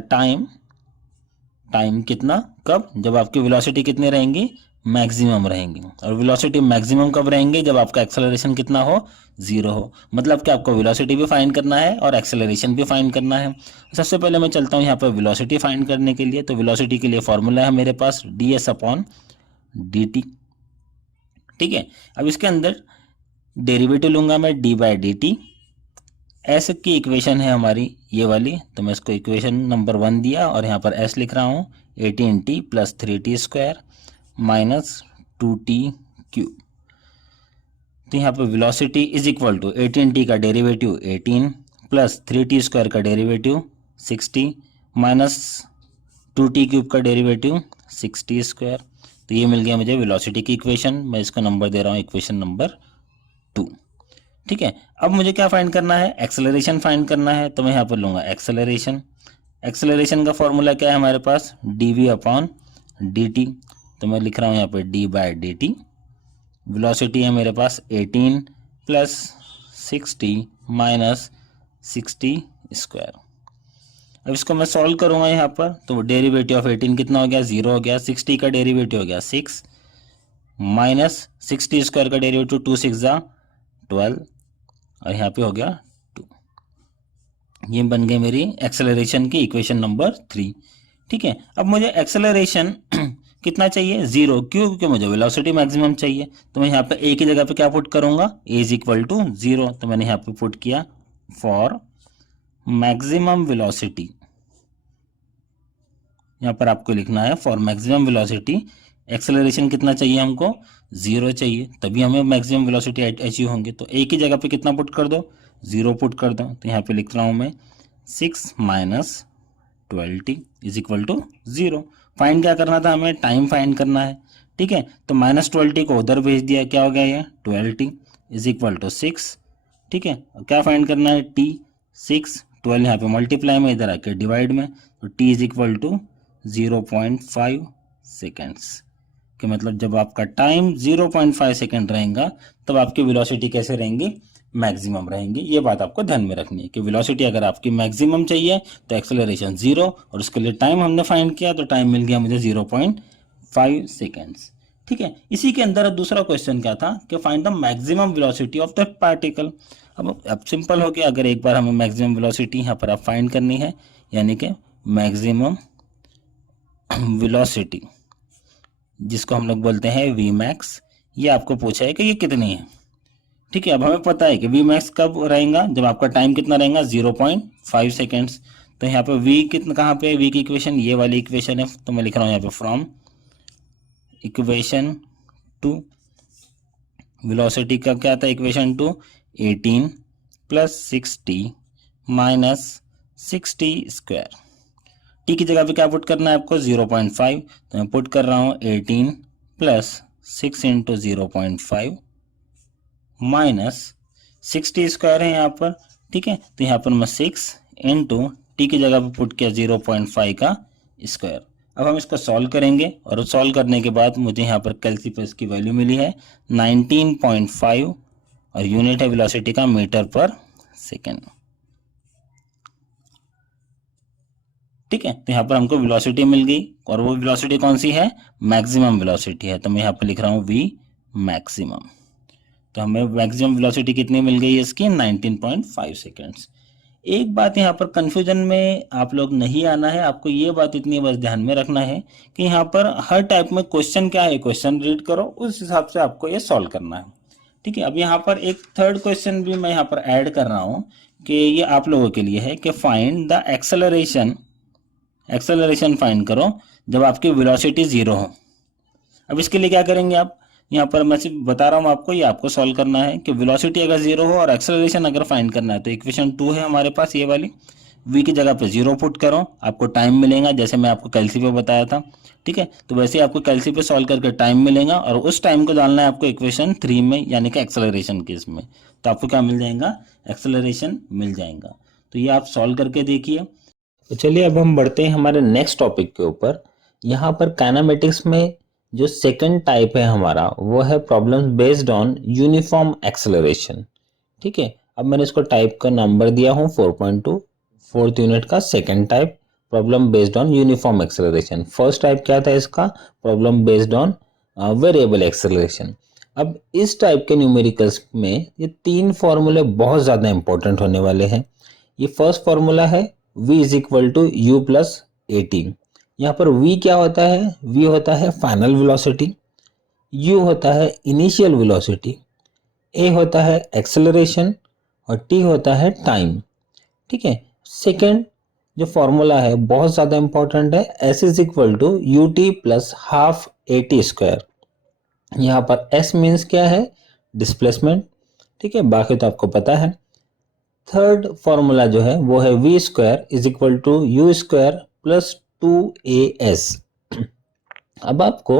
टाइम कितना, कब, जब आपकी वेलोसिटी कितनी रहेंगी, मैक्सिमम रहेंगी। और वेलोसिटी मैक्सिमम कब रहेंगे, जब आपका एक्सेलरेशन कितना हो, 0 हो। मतलब कि आपको वेलोसिटी भी फाइंड करना है और एक्सेलरेशन भी फाइंड करना है। सबसे पहले मैं चलता हूँ यहाँ पर वेलोसिटी फाइंड करने के लिए। तो वेलोसिटी के लिए फॉर्मूला है मेरे पास ds अपॉन dt। ठीक है, अब इसके अंदर डेरिवेटिव लूंगा मैं d by d t. S की इक्वेशन है हमारी ये वाली, तो मैं इसको इक्वेशन नंबर 1 दिया और यहाँ पर एस लिख रहा हूँ 18t plus 3t square minus 2t cube. तो यहाँ पर velocity is equal to 18t का डेरिवेटिव 18 प्लस 3t स्क्वायर का डेरिवेटिव 60 माइनस 2t क्यूब का डेरिवेटिव 60 स्क्वायर। तो ये मिल गया मुझे वेलोसिटी की इक्वेशन। मैं इसको नंबर दे रहा हूँ इक्वेशन नंबर 2। ठीक है, अब मुझे क्या फाइंड करना है, एक्सेलरेशन फाइंड करना है। तो मैं यहाँ पर लूंगा एक्सेलरेशन का फॉर्मूला क्या है हमारे पास, dv अपॉन dt। तो मैं लिख रहा हूँ यहाँ पे d by d t. Velocity है मेरे पास 18 प्लस 60 माइनस 60 स्क्वायर। अब इसको मैं सॉल्व करूंगा यहाँ पर, तो डेरिवेटिव ऑफ 18 कितना हो गया, 0 हो गया। 60 का डेरिवेटिव हो गया 6 माइनस 60 स्क्वायर का डेरिवेटिव 2 6 जा 12 और यहाँ पे हो गया 2। ये बन गई मेरी एक्सेलरेशन की इक्वेशन नंबर 3। ठीक है, अब मुझे एक्सेलरेशन कितना चाहिए, 0। क्यों, क्योंकि मुझे वेलोसिटी मैक्सिमम चाहिए। तो मैं यहाँ पे ए की जगह पे क्या पुट करूंगा, ए इज इक्वल टू 0। तो मैंने यहाँ पे पुट किया फॉर मैक्सिमम वेलोसिटी। यहाँ पर आपको लिखना है फॉर मैक्सिमम वेलोसिटी एक्सेलरेशन कितना चाहिए हमको, 0 चाहिए, तभी हमें मैक्सिमम वेलोसिटी अचीव होंगे। तो ए की जगह पे कितना पुट कर दो, 0 पुट कर दो। तो यहाँ पे लिख रहा हूँ मैं 6 minus 12t is equal to 0। Find क्या करना था हमें, टाइम फाइंड करना है। ठीक है, तो माइनस 12t को उधर भेज दिया, क्या हो गया ये 12t इज इक्वल टू 6। ठीक है, क्या फाइंड करना है, t 6 12 यहाँ पे मल्टीप्लाई में, इधर आके डिवाइड में। तो t is equal to 0.5 seconds, कि मतलब जब आपका टाइम 0.5 सेकेंड रहेगा तब आपकी वेलोसिटी कैसे रहेंगी, मैक्सिमम रहेंगी। ये बात आपको ध्यान में रखनी है कि वेलोसिटी अगर आपकी मैक्सिमम चाहिए तो एक्सेलरेशन 0, और उसके लिए टाइम हमने फाइंड किया तो टाइम मिल गया मुझे 0.5 सेकेंड्स। ठीक है, इसी के अंदर दूसरा क्वेश्चन क्या था कि find the maximum velocity of the particle. अब सिंपल हो गया, अगर एक बार हमें मैक्सिमम वेलोसिटी यहाँ पर आप फाइंड करनी है, यानी कि मैक्सिमम वेलोसिटी जिसको हम लोग बोलते हैं वी मैक्स, ये आपको पूछा है कि ये कितनी है। ठीक है, अब हमें पता है कि वी मैक्स कब रहेगा, जब आपका टाइम कितना रहेगा, 0.5 सेकेंड्स। तो यहाँ पे वी कितना, कहाँ पे वी की इक्वेशन, ये वाली इक्वेशन है। तो मैं लिख रहा हूँ यहाँ पे फ्रॉम इक्वेशन 2 वेलोसिटी का क्या था, equation 2 18 plus 60 minus 60 square. T की जगह पे क्या पुट करना है आपको, 0.5। तो मैं पुट कर रहा हूँ 18 प्लस 6 इंटू 0.5 माइनस 60 स्क्वायर है यहाँ पर। ठीक है, तो यहाँ पर मैं 6 इंटू टी की जगह पे पुट किया 0.5 का स्क्वायर। अब हम इसको सॉल्व करेंगे और सॉल्व करने के बाद मुझे यहाँ पर कैल्सीफेस की वैल्यू मिली है 19.5 और यूनिट है वेलोसिटी का मीटर पर सेकेंड। ठीक है, तो यहाँ पर हमको वेलोसिटी मिल गई और वो वेलोसिटी कौन सी है, मैक्सिमम वेलोसिटी है। तो मैं यहाँ पर लिख रहा हूँ वी मैक्सिमम। तो हमें मैक्सिमम वेलोसिटी कितनी मिल गई है इसकी, 19.5 सेकेंड्स। एक बात यहाँ पर कंफ्यूजन में आप लोग नहीं आना है, आपको ये बात इतनी बस ध्यान में रखना है कि यहाँ पर हर टाइप में क्वेश्चन क्या है, क्वेश्चन रीड करो, उस हिसाब से आपको ये सॉल्व करना है। ठीक है, अब यहाँ पर एक थर्ड क्वेश्चन भी मैं यहाँ पर ऐड कर रहा हूँ कि ये आप लोगों के लिए है कि फाइंड द एक्सेलरेशन फाइंड करो जब आपकी वेलोसिटी 0 हो। अब इसके लिए क्या करेंगे आप, यहाँ पर मैं सिर्फ बता रहा हूँ आपको, ये आपको सॉल्व करना है कि वेलोसिटी अगर 0 हो और एक्सेलरेशन अगर फाइंड करना है तो इक्वेशन 2 है हमारे पास ये वाली, v की जगह पे 0 पुट करो, आपको टाइम मिलेगा जैसे मैं आपको कैल्सी पे बताया था। ठीक है, तो वैसे ही आपको कैल्सी पे सॉल्व करके टाइम मिलेगा और उस टाइम को डालना है आपको इक्वेशन 3 में, यानी कि एक्सेलरेशन केस में। तो आपको क्या मिल जाएगा, एक्सेलरेशन मिल जाएगा। तो ये आप सॉल्व करके देखिए। तो चलिए अब हम बढ़ते हैं हमारे नेक्स्ट टॉपिक के ऊपर। यहाँ पर काइनेमेटिक्स में जो सेकंड टाइप है हमारा वो है problems based on uniform acceleration. ठीक है, अब मैंने इसको टाइप का नंबर दिया हूँ 4.2, फोर्थ यूनिट का second type, problem based on uniform acceleration. First type क्या था इसका, problem based on variable acceleration. अब इस टाइप के न्यूमेरिकल्स में ये 3 फॉर्मूले बहुत ज़्यादा इंपॉर्टेंट होने वाले हैं। ये फर्स्ट फॉर्मूला है v is equal to u plus a t. यहाँ पर v क्या होता है, v होता है फाइनल वेलोसिटी, u होता है इनिशियल वेलोसिटी, a होता है एक्सेलरेशन और t होता है टाइम। ठीक है, सेकेंड जो फॉर्मूला है बहुत ज़्यादा इंपॉर्टेंट है, s is equal to u t plus half a t square. यहाँ पर s मीन्स क्या है, डिस्प्लेसमेंट। ठीक है, बाकी तो आपको पता है। थर्ड फॉर्मूला जो है वो है v square is equal to u square plus 2as। अब आपको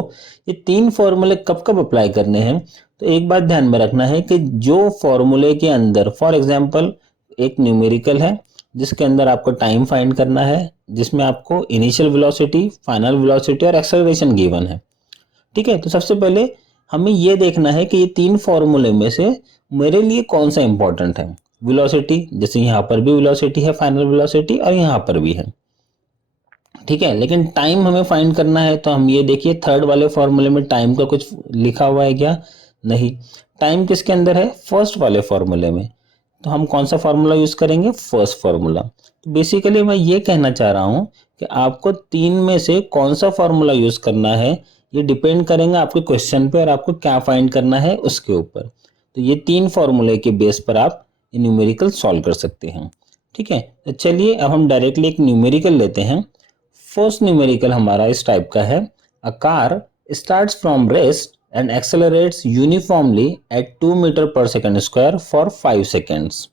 ये 3 फॉर्मूले कब कब अप्लाई करने हैं, तो एक बात ध्यान में रखना है कि जो फॉर्मूले के अंदर, फॉर एग्जांपल एक न्यूमेरिकल है जिसके अंदर आपको टाइम फाइंड करना है, जिसमें आपको इनिशियल वेलोसिटी, फाइनल वेलोसिटी और एक्सेलरेशन गिवन है। ठीक है, तो सबसे पहले हमें ये देखना है कि ये 3 फॉर्मूले में से मेरे लिए कौन सा इंपॉर्टेंट है। वेलोसिटी, जैसे यहाँ पर भी वेलोसिटी है फाइनल वेलोसिटी और यहाँ पर भी है। ठीक है, लेकिन टाइम हमें फाइंड करना है, तो हम ये देखिए थर्ड वाले फॉर्मूले में टाइम का कुछ लिखा हुआ है क्या, नहीं। टाइम किसके अंदर है, फर्स्ट वाले फॉर्मूले में। तो हम कौन सा फॉर्मूला यूज करेंगे, फर्स्ट फॉर्मूला। तो बेसिकली मैं ये कहना चाह रहा हूँ कि आपको 3 में से कौन सा फॉर्मूला यूज करना है ये डिपेंड करेगा आपके क्वेश्चन पे और आपको क्या फाइंड करना है उसके ऊपर। तो ये 3 फॉर्मूले के बेस पर आप न्यूमेरिकल सॉल्व कर सकते हैं। ठीक है, तो चलिए अब हम डायरेक्टली एक न्यूमेरिकल लेते हैं। फर्स्ट न्यूमेरिकल हमारा इस टाइप का है, a car starts from rest and accelerates uniformly at 2 metre per second square for 5 seconds.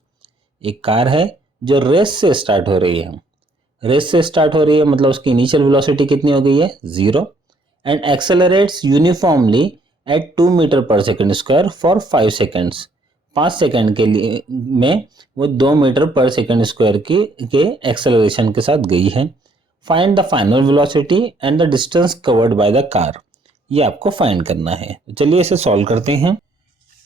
एक कार है जो रेस्ट से स्टार्ट हो रही है, रेस्ट से स्टार्ट हो रही है मतलब उसकी इनिशियल वेलोसिटी कितनी हो गई है, 0, and accelerates uniformly at 2 metre per second square for 5 seconds. 5 second के लिए में वो 2 मीटर पर सेकेंड स्क्वायर के एक्सेलरेशन के साथ गई है। Find the final velocity and the distance covered by the car, ये आपको फाइंड करना है। तो चलिए इसे सॉल्व करते हैं।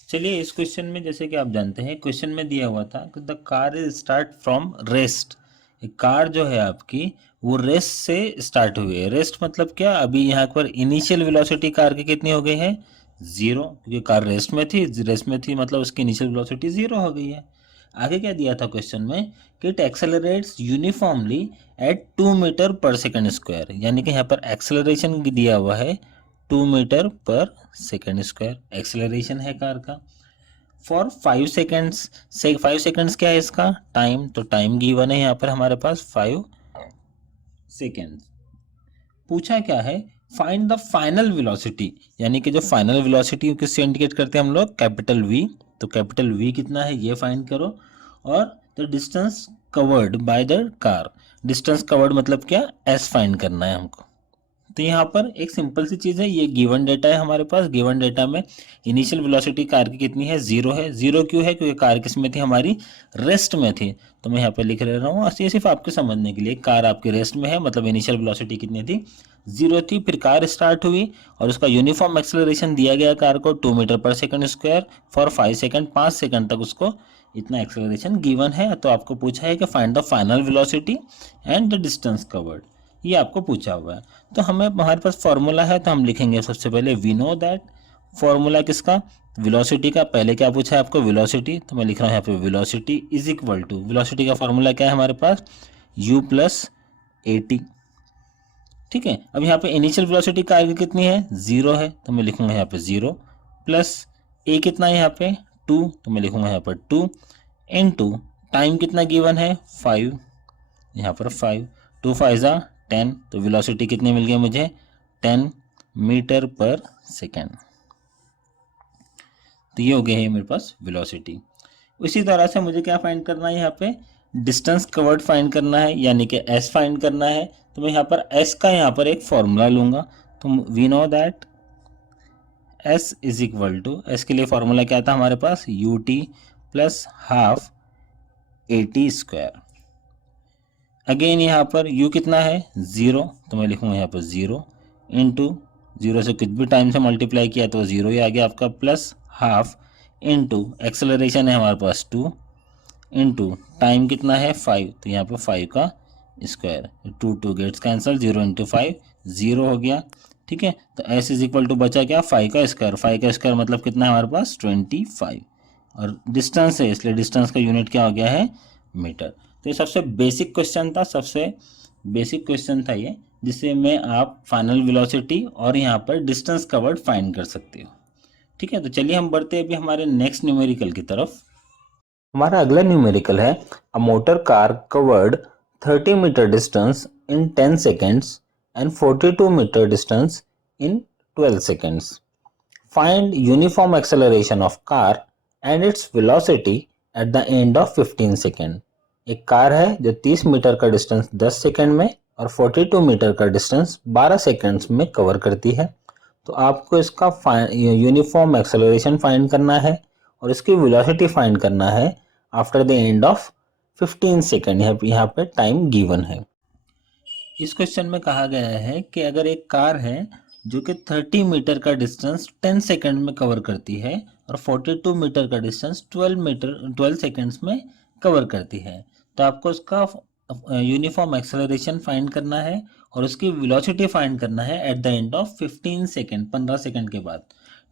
चलिए इस क्वेश्चन में जैसे कि आप जानते हैं क्वेश्चन में दिया हुआ था कि the car is start from rest. Car जो है आपकी वो रेस्ट से स्टार्ट हुई है। रेस्ट मतलब क्या, अभी यहाँ पर इनिशियल वेलोसिटी कार की कितनी हो गई है, 0, क्योंकि कार रेस्ट में थी मतलब उसकी इनिशियल वेलोसिटी 0 हो गई है। आगे क्या दिया था क्वेश्चन में कि it accelerates uniformly at 2 metre per second square, यानी कि यहाँ पर एक्सेलरेशन दिया हुआ है 2 metre per second square acceleration है कार का, फॉर 5 सेकेंड्स। 5 सेकेंड्स क्या है इसका, टाइम, तो टाइम गिवन है यहाँ पर हमारे पास 5 सेकेंड्स। पूछा क्या है, फाइंड द फाइनल वेलोसिटी, यानी कि जो फाइनल वेलोसिटी किससे इंडिकेट करते हैं हम लोग, कैपिटल वी। तो कैपिटल वी कितना है ये फाइंड करो, और the distance covered by the car, distance covered मतलब क्या, एस फाइंड करना है हमको। तो यहाँ पर एक सिंपल सी चीज़ है, ये गिवन डेटा है हमारे पास। गिवन डेटा में इनिशियल वेलोसिटी कार की कितनी है, 0 है। 0 क्यों है, क्योंकि कार किस में थी, हमारी रेस्ट में थी। तो मैं यहाँ पे लिख रहा हूँ, ये सिर्फ आपके समझने के लिए, कार आपकी रेस्ट में है मतलब इनिशियल वेलोसिटी कितनी थी, 0 थी, फिर कार स्टार्ट हुई और उसका यूनिफॉर्म एक्सेलरेशन दिया गया कार को 2 मीटर पर second square for 5 second, 5 second तक उसको इतना एक्सेलरेशन गिवन है। तो आपको पूछा है कि find the final velocity and the distance covered, ये आपको पूछा हुआ है। तो हमें हमारे पास फॉर्मूला है, तो हम लिखेंगे सबसे पहले वी नो दैट, फॉर्मूला किसका, वेलोसिटी का। पहले क्या पूछा है आपको, वेलोसिटी, तो मैं लिख रहा हूँ यहाँ पे velocity is equal to, velocity का फॉर्मूला क्या है हमारे पास, u प्लस ए टी। ठीक है, अब यहाँ पे इनिशियल वेलोसिटी कार की कितनी है, 0 है, तो मैं लिखूंगा यहाँ पे 0 प्लस ए कितना है यहाँ पे 2, तो मैं लिखूंगा यहाँ पर 2 इनटू टाइम कितना गिवन है 5, यहाँ पर 5, 2 5 जा 10, तो वेलोसिटी कितनी मिल गई मुझे 10 मीटर पर सेकेंड। तो ये हो गया है मेरे पास वेलोसिटी। उसी तरह से मुझे क्या फाइंड करना है, यहाँ पे डिस्टेंस कवर्ड फाइंड करना है, यानी कि एस फाइंड करना है। तो मैं यहाँ पर एस का यहाँ पर एक फॉर्मूला लूंगा, तो we know that s is equal to, s के लिए फॉर्मूला क्या था हमारे पास, u t plus half a t square. Again यहाँ पर u कितना है 0, तो मैं लिखूंगा यहाँ पर 0 इंटू 0 से कुछ भी टाइम से मल्टीप्लाई किया तो 0 ही आ गया आपका, प्लस हाफ इंटू एक्सेलरेशन है हमारे पास 2 इंटू टाइम कितना है 5, तो यहाँ पर 5 का स्क्वायर, 2 गेट्स कैंसल, 0 इंटू 5 0 हो गया। ठीक है, तो s इज इक्वल टू बचा क्या 5 का स्क्वायर, 5 का स्क्वायर मतलब कितना है हमारे पास 25, और डिस्टेंस है इसलिए डिस्टेंस का यूनिट क्या हो गया है मीटर। तो ये सबसे बेसिक क्वेश्चन था, सबसे बेसिक क्वेश्चन था ये, जिससे में आप फाइनल वेलोसिटी और यहाँ पर डिस्टेंस कवर्ड फाइंड कर सकते हो। ठीक है, तो चलिए हम बढ़ते हैं अभी हमारे नेक्स्ट न्यूमेरिकल की तरफ। हमारा अगला न्यूमेरिकल है, a motor car covered 30 metre distance in 10 seconds and 42 metre distance in 12 seconds. Find uniform acceleration of car and its velocity at the end of 15 second. एक कार है जो 30 मीटर का distance 10 second में और 42 metre का distance 12 seconds में cover करती है। तो आपको इसका यूनिफॉर्म एक्सेलरेशन फाइंड करना है और इसकी वेलोसिटी फाइंड करना है after the end of 15 second, यहाँ पे टाइम गिवन है। इस क्वेश्चन में कहा गया है कि अगर एक कार है जो कि 30 मीटर का डिस्टेंस 10 सेकंड में कवर करती है और 42 मीटर का डिस्टेंस 12 सेकंड्स में कवर करती है, तो आपको उसका यूनिफॉर्म एक्सेलरेशन फाइंड करना है और उसकी वेलोसिटी फाइंड करना है eight the end of 15 second, 15 second के बाद।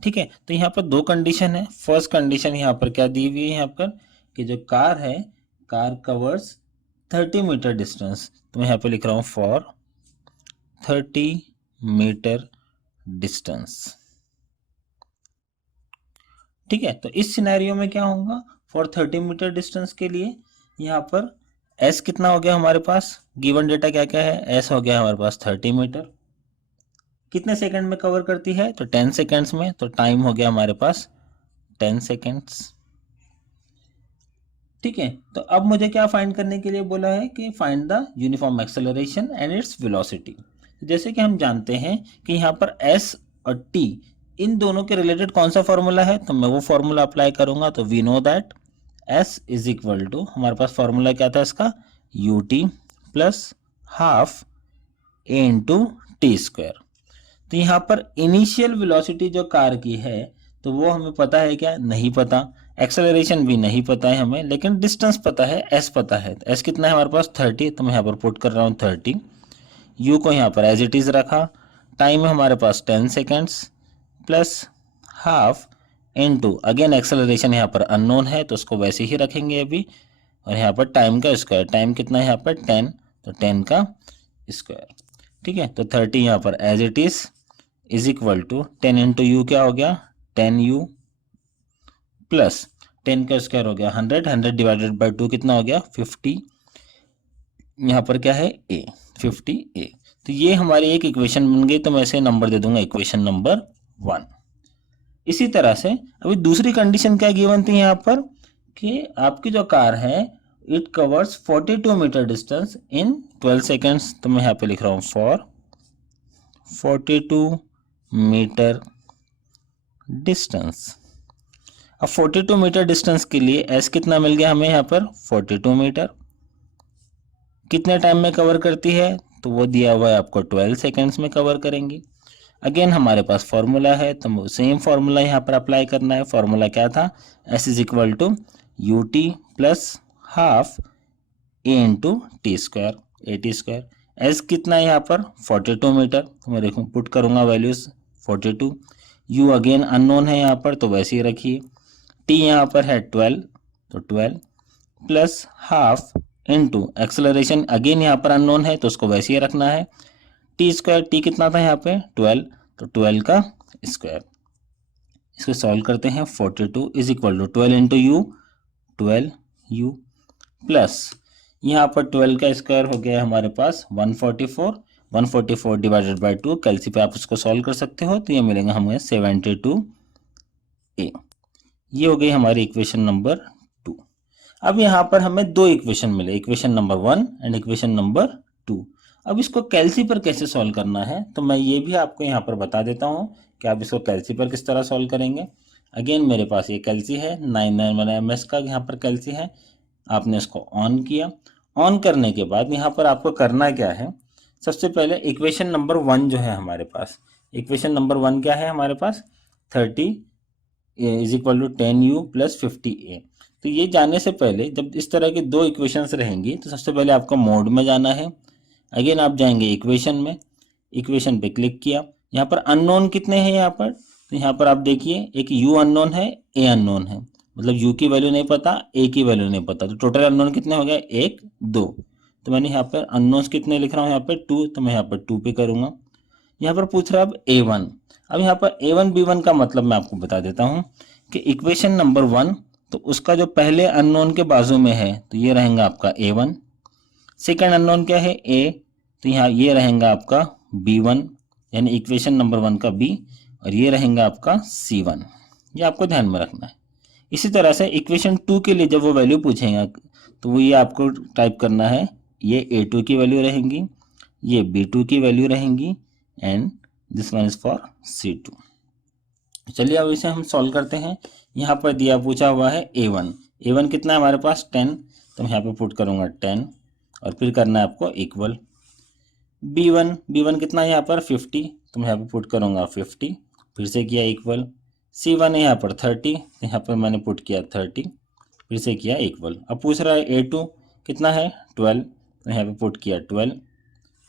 ठीक है, तो यहाँ पर दो कंडीशन है। फर्स्ट कंडीशन यहाँ पर क्या दी हुई है, यहाँ पर कि जो कार है, कार कवर्स 30 मीटर डिस्टेंस, तो मैं यहाँ पे लिख रहा हूँ फॉर 30 मीटर डिस्टेंस। ठीक है, तो इस सिनेरियो में क्या होगा, फॉर 30 मीटर डिस्टेंस के लिए यहाँ पर s कितना हो गया हमारे पास, गिवन डेटा क्या क्या है, s हो गया हमारे पास 30 मीटर, कितने सेकंड में कवर करती है, तो 10 सेकंड्स में, तो टाइम हो गया हमारे पास 10 सेकंड्स। ठीक है, तो अब मुझे क्या फाइंड करने के लिए बोला है कि find the uniform acceleration and its velocity. जैसे कि हम जानते हैं कि यहाँ पर s और t इन दोनों के रिलेटेड कौन सा फॉर्मूला है, तो मैं वो फॉर्मूला अप्लाई करूंगा। तो we know that s is equal to, हमारे पास फॉर्मूला क्या था इसका, u t plus half a into t square. तो यहाँ पर इनिशियल वेलोसिटी जो कार की है तो वो हमें पता है क्या, नहीं पता, एक्सेलरेशन भी नहीं पता है हमें, लेकिन डिस्टेंस पता है, एस पता है। एस कितना है हमारे पास 30, तो मैं यहाँ पर पुट कर रहा हूँ 30, यू को यहाँ पर एज इट इज रखा, टाइम है हमारे पास 10 seconds plus half into again acceleration यहाँ पर अननोन है तो उसको वैसे ही रखेंगे अभी, और यहाँ पर टाइम का स्क्वायर, टाइम कितना है यहाँ पर 10, तो 10 का स्क्वायर। ठीक है, तो 30 यहाँ पर as it is equal to 10 into u क्या हो गया 10u प्लस 10 का स्क्वायर हो गया 100, 100 डिवाइडेड बाई 2 कितना हो गया 50, यहाँ पर क्या है a 50a। तो ये हमारी एक इक्वेशन बन गई, तो मैं इसे नंबर दे दूंगा इक्वेशन नंबर 1। इसी तरह से अभी दूसरी कंडीशन क्या गिवन थी यहाँ पर कि आपकी जो कार है it covers 42 metre distance in 12 seconds, तो मैं यहाँ पे लिख रहा हूँ फॉर 42 मीटर डिस्टेंस। अब 42 मीटर डिस्टेंस के लिए s कितना मिल गया हमें यहाँ पर 42 मीटर, कितने टाइम में कवर करती है तो वो दिया हुआ है आपको 12 सेकेंड्स में कवर करेंगी। अगेन हमारे पास फॉर्मूला है, तो सेम फॉर्मूला यहाँ पर अप्लाई करना है। फॉर्मूला क्या था, S is equal to u t plus half a into t square, a t square. S कितना है यहाँ पर 42 मीटर, तो मैं देखूँ पुट करूँगा वैल्यूज 42। यू अगेन अननोन है यहाँ पर, तो वैसे ही रखिए। टी यहाँ पर है 12, तो 12 plus half into acceleration again यहाँ पर अननोन है, तो उसको वैसे ही रखना है। टी स्क्वायर, टी कितना था यहाँ पे 12, तो 12 का स्क्वायर। इसको सॉल्व करते हैं। 42 is equal to 12 into u, 12 u plus यहाँ पर 12 का स्क्वायर हो गया हमारे पास 144, 144 डिवाइडेड बाई 2, कैलसी पे आप उसको सॉल्व कर सकते हो, तो ये मिलेगा हमें 72 ए। ये हो गई हमारी इक्वेशन नंबर 2। अब यहाँ पर हमें दो इक्वेशन मिले, equation number 1 and equation number 2। अब इसको कैलसी पर कैसे सॉल्व करना है, तो मैं ये भी आपको यहाँ पर बता देता हूँ कि आप इसको कैलसी पर किस तरह सॉल्व करेंगे। अगेन मेरे पास ये कैलसी है 991 MS का यहाँ पर कैलसी है। आपने इसको ऑन किया। ऑन करने के बाद यहाँ पर आपको करना क्या है, सबसे पहले इक्वेशन नंबर 1 जो है हमारे पास, इक्वेशन नंबर 1 क्या है हमारे पास 30 is equal to 10u plus 50a। तो ये जाने से पहले जब इस तरह की दो इक्वेशंस रहेंगी तो सबसे पहले आपको मोड में जाना है। अगेन आप जाएंगे इक्वेशन में, इक्वेशन पे क्लिक किया। यहाँ पर अननोन कितने हैं यहाँ पर, तो यहाँ पर आप देखिए एक u अननोन है, a अननोन है, मतलब u की वैल्यू नहीं पता, a की वैल्यू नहीं पता, तो टोटल अननोन कितने हो गए 1 2। तो मैंने यहाँ पर अननोन्स कितने लिख रहा हूँ यहाँ पर 2, तो मैं यहाँ पर 2 पे करूँगा। यहाँ पर पूछ रहा है अब A1। अब यहाँ पर A1 B1 का मतलब मैं आपको बता देता हूँ कि इक्वेशन नंबर 1, तो उसका जो पहले अननोन के बाजू में है तो ये रहेगा आपका A1। सेकेंड अननोन क्या है A, तो यहाँ ये रहेगा आपका B1, यानी इक्वेशन नंबर 1 का B, और ये रहेगा आपका C1। ये आपको ध्यान में रखना है। इसी तरह से इक्वेशन 2 के लिए जब वो वैल्यू पूछेगा तो वो ये आपको टाइप करना है, ये A2 की वैल्यू रहेंगी, ये B2 की वैल्यू रहेंगी, and this one is for C2। चलिए अब इसे हम सॉल्व करते हैं। यहाँ पर दिया पूछा हुआ है A1, A1 कितना है हमारे पास 10, तो मैं यहाँ पे पुट करूँगा 10 और फिर करना है आपको इक्वल। B1, B1 कितना है यहाँ पर 50, तो मैं यहाँ पे पुट करूँगा 50, फिर से किया इक्वल। C1 है यहाँ पर 30, तो यहाँ पर मैंने पुट किया 30, फिर से किया इक्वल। अब पूछ रहा है A2 कितना है 12, तो यहाँ पे पुट किया 12।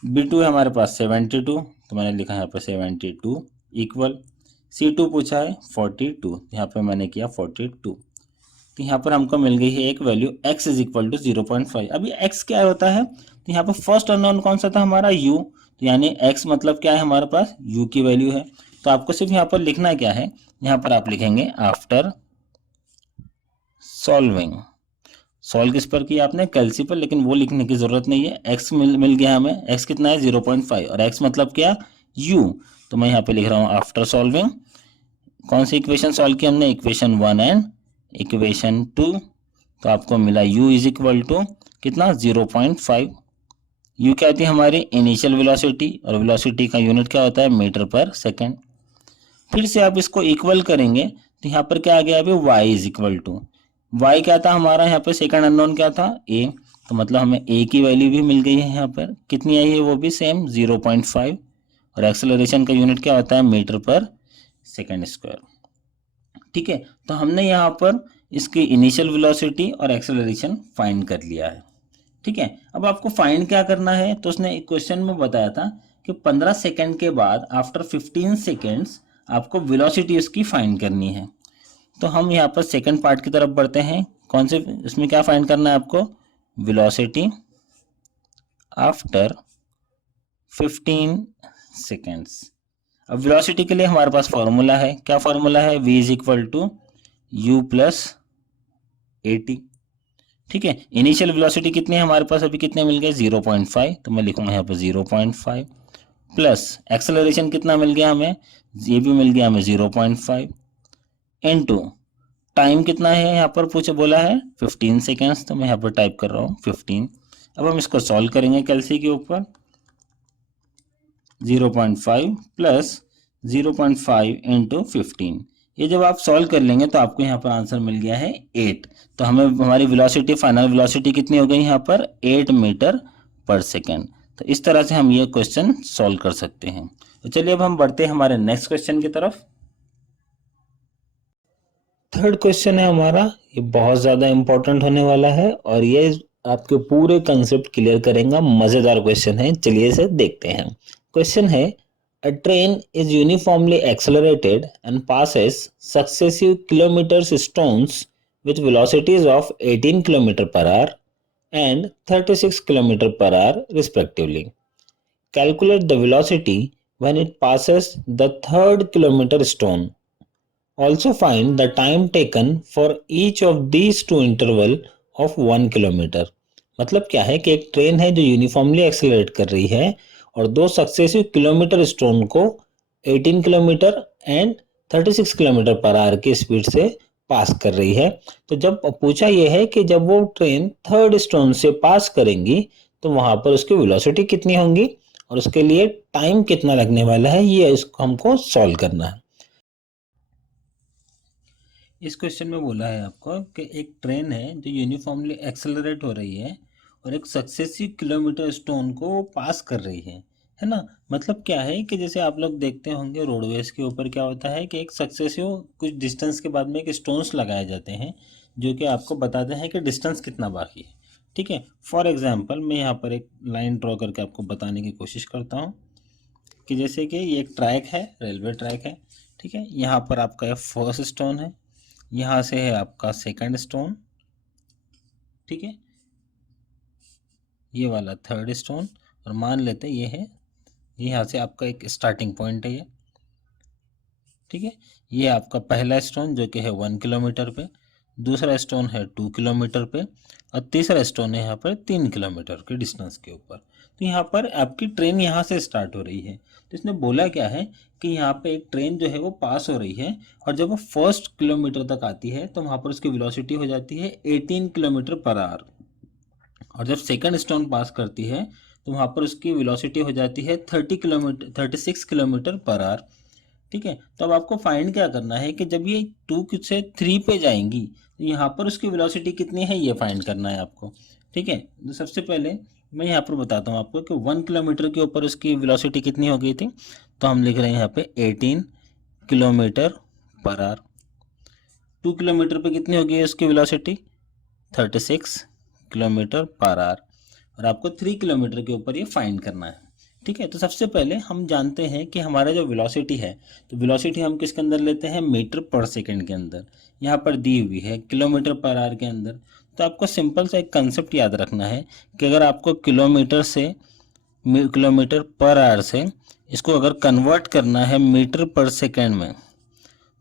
B2 है हमारे पास 72, तो मैंने लिखा यहाँ पर 72 इक्वल। C2 पूछा है 42, यहाँ पर मैंने किया 42। तो यहाँ पर हमको मिल गई है एक value x is equal to 0.5। अभी x क्या होता है, तो यहाँ पर फर्स्ट अननोन कौन सा था हमारा u, तो यानी x मतलब क्या है हमारे पास u की वैल्यू है। तो आपको सिर्फ यहाँ पर लिखना क्या है, यहाँ पर आप लिखेंगे आफ्टर सॉल्विंग। सॉल्व किस पर किया आपने, कैलसी पर, लेकिन वो लिखने की जरूरत नहीं है। x मिल गया हमें, x कितना है 0.5 और x मतलब क्या u, तो मैं यहाँ पे लिख रहा हूँ आफ्टर सॉल्विंग। कौन सी इक्वेशन सॉल्व की हमने, इक्वेशन 1 एंड इक्वेशन 2, तो आपको मिला u इज इक्वल टू कितना 0.5। u क्या थी हमारी इनिशियल वेलोसिटी, और वेलोसिटी का यूनिट क्या होता है मीटर पर सेकेंड। फिर से आप इसको इक्वल करेंगे तो यहाँ पर क्या आ गया अभी y is equal to, y क्या था हमारा यहाँ पे सेकंड अननोन क्या था a, तो मतलब हमें a की वैल्यू भी मिल गई है। यहाँ पर कितनी आई है वो भी सेम 0.5, और एक्सेलरेशन का यूनिट क्या होता है मीटर पर सेकंड स्क्वायर। ठीक है, तो हमने यहाँ पर इसकी इनिशियल वेलोसिटी और एक्सेलरेशन फाइंड कर लिया है। ठीक है, अब आपको फाइंड क्या करना है, तो उसने क्वेश्चन में बताया था कि 15 सेकंड के बाद आफ्टर 15 सेकंड्स आपको वेलोसिटी उसकी फाइंड करनी है। तो हम यहाँ पर सेकंड पार्ट की तरफ बढ़ते हैं। कौन से, इसमें क्या फाइंड करना है आपको, वेलोसिटी आफ्टर 15 सेकेंड्स। अब वेलोसिटी के लिए हमारे पास फॉर्मूला है, क्या फॉर्मूला है, v is equal to u plus a t. ठीक है, इनिशियल वेलोसिटी कितनी है हमारे पास अभी, कितने मिल गए 0.5, तो मैं लिखूंगा यहाँ पर 0.5 प्लस एक्सेलरेशन कितना मिल गया हमें, ये भी मिल गया हमें 0.5 इनटू टाइम कितना है यहाँ पर पूछे बोला है 15 सेकेंड्स, तो मैं यहाँ पर टाइप कर रहा हूँ 15। अब हम इसको सॉल्व करेंगे कैलसी के ऊपर। 0.5 प्लस 0.5 इंटू 15, ये जब आप सॉल्व कर लेंगे तो आपको यहाँ पर आंसर मिल गया है 8। तो हमें हमारी वेलोसिटी, फाइनल वेलोसिटी कितनी हो गई यहाँ पर 8 मीटर पर सेकेंड। तो इस तरह से हम ये क्वेश्चन सॉल्व कर सकते हैं। तो चलिए अब हम बढ़ते हैं हमारे नेक्स्ट क्वेश्चन की तरफ। थर्ड क्वेश्चन है हमारा, ये बहुत ज़्यादा इंपॉर्टेंट होने वाला है और ये आपके पूरे कंसेप्ट क्लियर करेगा। मज़ेदार क्वेश्चन है, चलिए इसे देखते हैं। क्वेश्चन है, अ train is uniformly accelerated and passes successive kilometers stones with velocities of 18 km per hour and 36 km per hour respectively. Calculate the velocity when it passes the third kilometer stone. Also find the time taken for each of these two interval of 1 kilometre. मतलब क्या है कि एक train है जो uniformly accelerate कर रही है और दो सक्सेसिव किलोमीटर स्टोन को 18 kilometre and 36 kilometre per hour की स्पीड से पास कर रही है। तो जब पूछा यह है कि जब वो ट्रेन थर्ड स्टोन से पास करेंगी तो वहां पर उसकी वेलोसिटी कितनी होंगी और उसके लिए टाइम कितना लगने वाला है, ये इसको हमको सॉल्व करना है। इस क्वेश्चन में बोला है आपको कि एक ट्रेन है जो यूनिफॉर्मली एक्सेलरेट हो रही है और एक सक्सेसिव किलोमीटर स्टोन को पास कर रही है ना। मतलब क्या है कि जैसे आप लोग देखते होंगे रोडवेज के ऊपर क्या होता है कि एक सक्सेसिव कुछ डिस्टेंस के बाद में एक स्टोन्स लगाए जाते हैं जो कि आपको बताते हैं कि डिस्टेंस कितना बाकी है। ठीक है, फॉर एग्जाम्पल मैं यहाँ पर एक लाइन ड्रॉ करके आपको बताने की कोशिश करता हूँ कि जैसे कि ये एक ट्रैक है, रेलवे ट्रैक है। ठीक है, यहाँ पर आपका ये फर्स्ट स्टोन है, यहाँ से है आपका सेकंड स्टोन, ठीक है, ये वाला थर्ड स्टोन, और मान लेते हैं ये है, यहाँ से आपका एक स्टार्टिंग पॉइंट है ये। ठीक है, ये आपका पहला स्टोन जो कि है 1 किलोमीटर पे, दूसरा स्टोन है 2 किलोमीटर पे और तीसरा स्टोन है यहाँ पर 3 किलोमीटर के डिस्टेंस के ऊपर। तो यहाँ पर आपकी ट्रेन यहाँ से स्टार्ट हो रही है। तो इसने बोला क्या है कि यहाँ पे एक ट्रेन जो है वो पास हो रही है और जब वो फर्स्ट किलोमीटर तक आती है तो वहाँ पर उसकी वेलोसिटी हो जाती है 18 किलोमीटर पर आवर, और जब सेकंड स्टोन पास करती है तो वहाँ पर उसकी वेलोसिटी हो जाती है 36 किलोमीटर पर आवर। ठीक है, तो अब आपको फाइंड क्या करना है कि जब ये 2 से 3 पे जाएंगी तो यहाँ पर उसकी वेलोसिटी कितनी है ये फाइंड करना है आपको। ठीक है, तो सबसे पहले मैं यहाँ पर बताता हूँ आपको कि 1 किलोमीटर के ऊपर उसकी वेलोसिटी कितनी हो गई थी। तो हम लिख रहे हैं यहाँ पे 18 किलोमीटर पर आवर। 2 किलोमीटर पे कितनी होगी उसकी वेलोसिटी 36 किलोमीटर पर आवर, और आपको 3 किलोमीटर के ऊपर ये फाइंड करना है। ठीक है, तो सबसे पहले हम जानते हैं कि हमारा जो वेलोसिटी है, तो वेलोसिटी हम किसके अंदर लेते हैं, मीटर पर सेकंड के अंदर। यहाँ पर दी हुई है किलोमीटर पर आवर के अंदर। तो आपको सिंपल सा एक कंसेप्ट याद रखना है कि अगर आपको किलोमीटर पर आवर से इसको अगर कन्वर्ट करना है मीटर पर सेकंड में,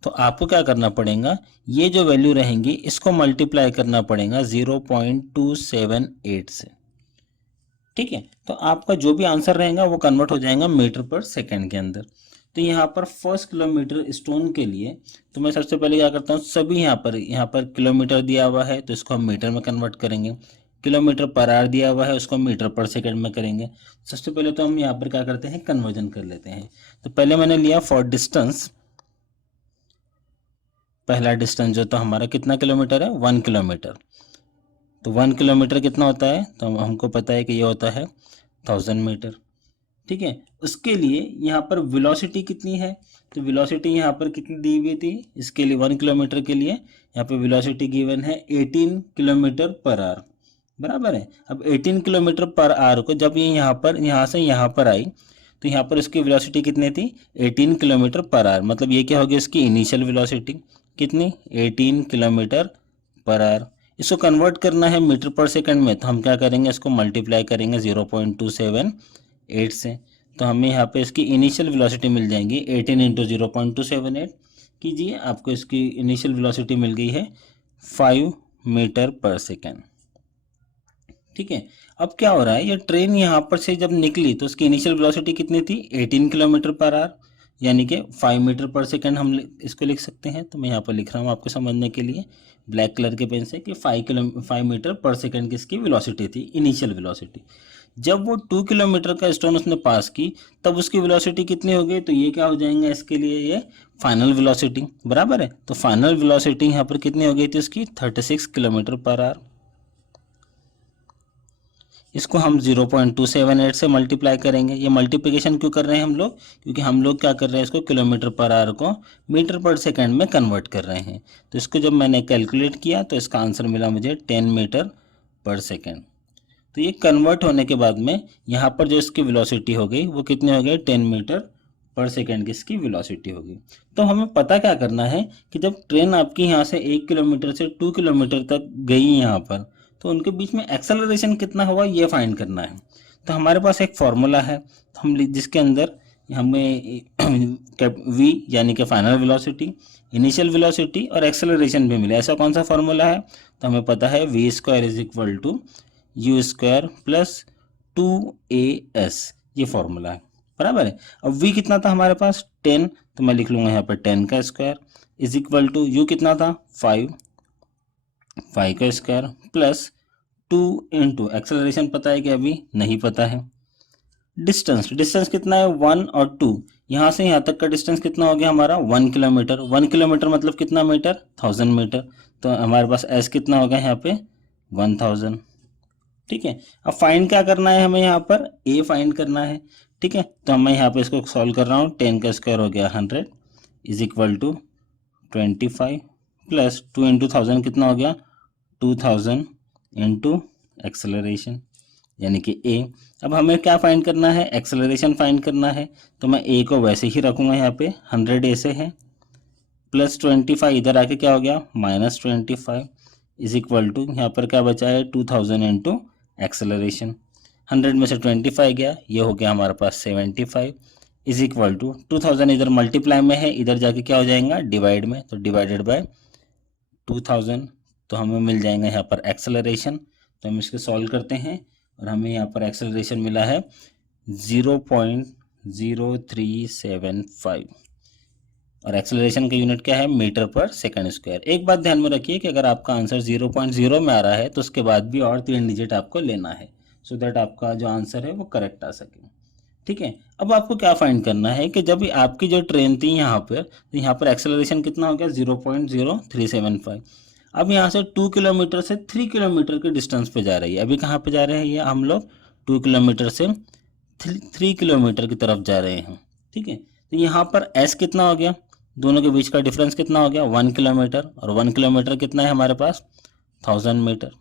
तो आपको क्या करना पड़ेगा, ये जो वैल्यू रहेंगी इसको मल्टीप्लाई करना पड़ेगा 0.278 से। ठीक है, तो आपका जो भी आंसर रहेगा वो कन्वर्ट हो जाएगा मीटर पर सेकंड के अंदर। तो यहाँ पर फर्स्ट किलोमीटर स्टोन के लिए तो मैं सबसे पहले क्या करता हूँ, सभी यहाँ पर किलोमीटर दिया हुआ है तो इसको हम मीटर में कन्वर्ट करेंगे। किलोमीटर पर आवर दिया हुआ है उसको मीटर पर सेकंड में करेंगे। सबसे पहले तो हम यहाँ पर क्या करते हैं, कन्वर्जन कर लेते हैं। तो पहले मैंने लिया फॉर डिस्टेंस, पहला डिस्टेंस जो तो हमारा कितना किलोमीटर है 1 किलोमीटर। तो 1 किलोमीटर कितना होता है, तो हमको पता है कि ये होता है 1000 मीटर। ठीक है, उसके लिए यहाँ पर वेलोसिटी कितनी है, तो वेलोसिटी यहाँ पर कितनी दी हुई थी, इसके लिए 1 किलोमीटर के लिए यहाँ पे वेलोसिटी गिवन है 18 किलोमीटर पर आवर, बराबर है। अब 18 किलोमीटर पर आवर को जब ये यहाँ से यहाँ पर आई तो यहाँ पर इसकी वेलोसिटी कितनी थी 18 किलोमीटर पर आवर, मतलब ये क्या होगी इसकी इनिशियल वेलोसिटी कितनी 18 किलोमीटर पर आवर। इसको कन्वर्ट करना है मीटर पर सेकंड में, तो हम क्या करेंगे, इसको मल्टीप्लाई करेंगे 0.278 से। तो हमें यहाँ पे इसकी इनिशियल वेलोसिटी मिल जाएंगी 18 इंटू 0.278 कीजिए, आपको इसकी इनिशियल वेलोसिटी मिल गई है 5 मीटर पर सेकेंड। ठीक है, अब क्या हो रहा है, ये ट्रेन यहाँ पर से जब निकली तो उसकी इनिशियल वेलोसिटी कितनी थी 18 किलोमीटर पर आवर, यानी कि 5 मीटर पर सेकंड हम इसको लिख सकते हैं। तो मैं यहाँ पर लिख रहा हूँ आपको समझने के लिए ब्लैक कलर के पेन से कि 5 मीटर पर सेकंड की इसकी वेलोसिटी थी, इनिशियल वेलोसिटी। जब वो 2 किलोमीटर का स्टोन उसने पास की तब उसकी वेलोसिटी कितनी हो गई, तो ये क्या हो जाएगा इसके लिए, ये फाइनल वेलोसिटी, बराबर है। तो फाइनल वेलोसिटी यहाँ पर कितनी हो गई थी उसकी 36 किलोमीटर पर आवर। इसको हम 0.278 से मल्टीप्लाई करेंगे। ये मल्टीप्लिकेशन क्यों कर रहे हैं हम लोग, क्योंकि हम लोग क्या कर रहे हैं, इसको किलोमीटर पर आवर को मीटर पर सेकंड में कन्वर्ट कर रहे हैं। तो इसको जब मैंने कैलकुलेट किया तो इसका आंसर मिला मुझे 10 मीटर पर सेकेंड। तो ये कन्वर्ट होने के बाद में यहाँ पर जो इसकी वेलोसिटी हो गई वो कितनी हो गई, 10 मीटर पर सेकेंड की इसकी वेलोसिटी होगी। तो हमें पता क्या करना है कि जब ट्रेन आपकी यहाँ से 1 किलोमीटर से 2 किलोमीटर तक गई यहाँ पर, तो उनके बीच में एक्सेलरेशन कितना हुआ ये फाइंड करना है। तो हमारे पास एक फॉर्मूला है जिसके अंदर हमें v यानी कि फाइनल वेलोसिटी, इनिशियल वेलोसिटी और एक्सेलरेशन भी मिले। ऐसा कौन सा फॉर्मूला है, तो हमें पता है v square is equal to u square plus 2as, ये फॉर्मूला है, बराबर है। अब v कितना था हमारे पास 10, तो मैं लिख लूंगा यहाँ पर 10 का square is equal to u कितना था 5 का स्क्वायर प्लस 2 इंटू एक्सेलरेशन पता है कि अभी नहीं पता है। डिस्टेंस कितना है 1 और 2, यहाँ से यहाँ तक का डिस्टेंस कितना हो गया हमारा 1 किलोमीटर। 1 किलोमीटर मतलब कितना मीटर, 1000 मीटर। तो हमारे पास s कितना होगा यहाँ पे 1000। ठीक है, अब फाइंड क्या करना है हमें, यहाँ पर a फाइंड करना है। ठीक है, तो मैं यहाँ पे इसको सॉल्व कर रहा हूँ। 10 का स्क्वायर हो गया 100 is equal to 25 plus 2 into 1000 कितना हो गया 2000 इंटू एक्सेलरेशन यानी कि a। अब हमें क्या फाइंड करना है, एक्सेलरेशन फाइंड करना है। तो मैं a को वैसे ही रखूँगा यहाँ पे 100 a से है प्लस 25 इधर आके क्या हो गया -25 इज इक्वल टू यहाँ पर क्या बचा है 2000 इंटू एक्सेलरेशन। 100 में से 25 गया, ये हो गया हमारे पास 75 इज इक्वल टू 2000 इधर मल्टीप्लाई में है, इधर जाके क्या हो जाएगा डिवाइड में, तो डिवाइडेड बाय 2000। तो हमें मिल जाएगा यहाँ पर एक्सेलरेशन। तो हम इसको सॉल्व करते हैं और हमें यहाँ पर एक्सेलरेशन मिला है 0.0375 और एक्सेलरेशन का यूनिट क्या है मीटर पर सेकंड स्क्वायर। एक बात ध्यान में रखिए कि अगर आपका आंसर 0.0 में आ रहा है तो उसके बाद भी और 3 डिजिट आपको लेना है सो दैट आपका जो आंसर है वो करेक्ट आ सके। ठीक है, अब आपको क्या फाइंड करना है कि जब आपकी जो ट्रेन थी यहाँ पर, तो यहाँ पर एक्सेलरेशन कितना हो गया 0.0375। अब यहाँ से 2 किलोमीटर से 3 किलोमीटर के डिस्टेंस पे जा रही है। अभी कहाँ पे जा रहे हैं ये हम लोग 2 किलोमीटर से 3 किलोमीटर की तरफ जा रहे हैं। ठीक है, तो यहाँ पर s कितना हो गया, दोनों के बीच का डिफरेंस कितना हो गया 1 किलोमीटर, और 1 किलोमीटर कितना है हमारे पास 1000 मीटर,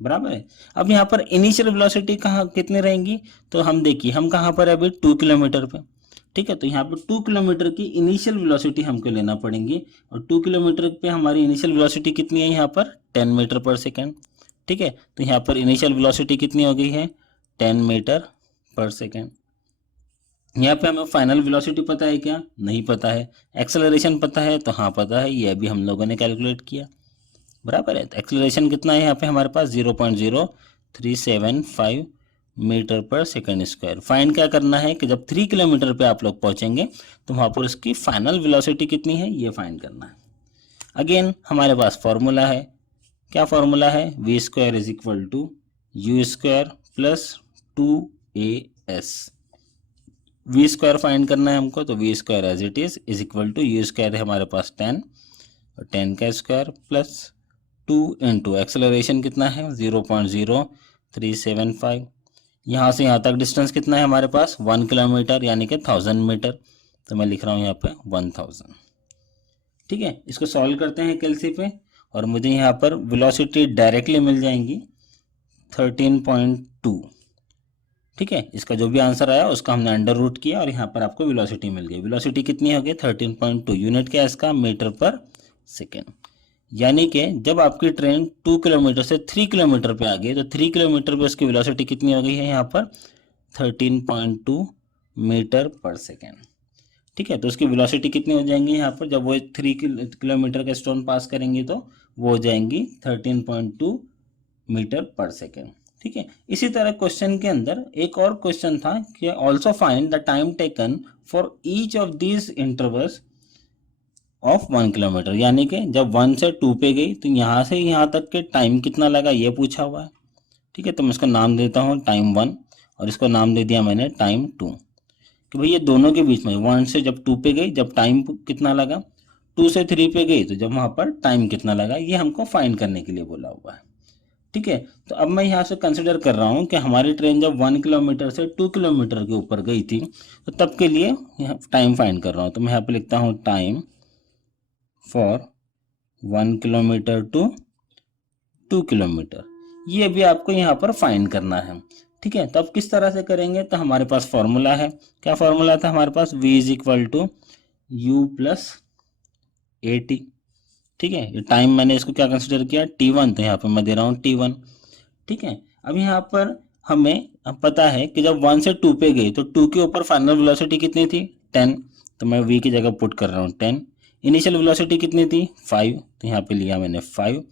बराबर है। अब यहाँ पर इनिशियल वेलोसिटी कहाँ कितनी रहेंगी, तो हम देखिए हम कहाँ पर है अभी 2 किलोमीटर पे। ठीक है, तो यहाँ पर 2 किलोमीटर की इनिशियल वेलोसिटी हमको लेना पड़ेगी और 2 किलोमीटर पे हमारी इनिशियल वेलोसिटी कितनी है यहाँ पर 10 मीटर पर सेकेंड। ठीक है, तो यहाँ पर इनिशियल वेलोसिटी कितनी हो गई है 10 मीटर पर सेकेंड। यहाँ पे हमें फाइनल वेलोसिटी पता है क्या, नहीं पता है। एक्सेलरेशन पता है, तो हाँ पता है, ये अभी हम लोगों ने कैलकुलेट किया, बराबर है। तो एक्सेलरेशन कितना है यहाँ पे हमारे पास 0.0375 मीटर पर सेकंड स्क्वायर। फाइंड क्या करना है कि जब 3 किलोमीटर पे आप लोग पहुंचेंगे तो वहाँ पर उसकी फाइनल वेलोसिटी कितनी है ये फाइंड करना है। अगेन हमारे पास फॉर्मूला है, क्या फॉर्मूला है v square is equal to u square plus 2as। V square find करना है हमको, तो v square as it is equal to u square है हमारे पास 10 और 10 का स्क्वायर प्लस 2 इंटू एक्सेलरेशन कितना है 0.0375। यहाँ से यहाँ तक डिस्टेंस कितना है हमारे पास 1 किलोमीटर यानी कि 1000 मीटर, तो मैं लिख रहा हूँ यहाँ पे 1000। ठीक है, इसको सॉल्व करते हैं कैलसी पे और मुझे यहाँ पर वेलोसिटी डायरेक्टली मिल जाएंगी 13.2। ठीक है, इसका जो भी आंसर आया उसका हमने अंडर रूट किया और यहाँ पर आपको वेलोसिटी मिल गई। वेलोसिटी कितनी हो गई 13.2, यूनिट क्या है इसका मीटर पर सेकेंड। यानी कि जब आपकी ट्रेन 2 किलोमीटर से 3 किलोमीटर पे आ गई तो 3 किलोमीटर पे उसकी वेलोसिटी कितनी हो गई है यहाँ पर 13.2 मीटर पर सेकेंड। ठीक है, तो उसकी वेलोसिटी कितनी हो जाएंगी यहाँ पर जब वो 3 किलोमीटर का स्टोन पास करेंगी तो वो हो जाएंगी 13.2 मीटर पर सेकेंड। ठीक है, इसी तरह क्वेश्चन के अंदर एक और क्वेश्चन था कि also find the time taken for each of these intervals of 1 kilometre. यानी कि जब 1 से 2 पे गई तो यहाँ से यहाँ तक के टाइम कितना लगा ये पूछा हुआ है। ठीक है, तो मैं इसको नाम देता हूँ टाइम 1 और इसको नाम दे दिया मैंने टाइम 2 कि भाई ये दोनों के बीच में 1 से जब 2 पे गई जब टाइम कितना लगा, 2 से 3 पे गई तो जब वहाँ पर टाइम कितना लगा, ये हमको फाइंड करने के लिए बोला हुआ है। ठीक है। तो अब मैं यहाँ से कंसिडर कर रहा हूँ कि हमारी ट्रेन जब 1 किलोमीटर से 2 किलोमीटर के ऊपर गई थी, तो तब के लिए यहाँ टाइम फाइंड कर रहा हूँ। तो मैं यहाँ पे लिखता हूँ time for 1 kilometre to 2 kilometre. ये भी आपको यहाँ पर फाइंड करना है। ठीक है, तो अब किस तरह से करेंगे? तो हमारे पास फॉर्मूला है। क्या फॉर्मूला था हमारे पास? v is equal to u plus a t. ठीक है, ये टाइम मैंने इसको क्या कंसिडर किया? t1, तो यहाँ पे मैं दे रहा हूँ t1। ठीक है, अब यहाँ पर हमें अब पता है कि जब 1 से 2 पे गई तो 2 के ऊपर फाइनल वेलोसिटी कितनी थी? 10। तो मैं v की जगह पुट कर रहा हूँ 10। इनिशियल वेलोसिटी कितनी थी? 5, तो यहाँ पे लिया मैंने 5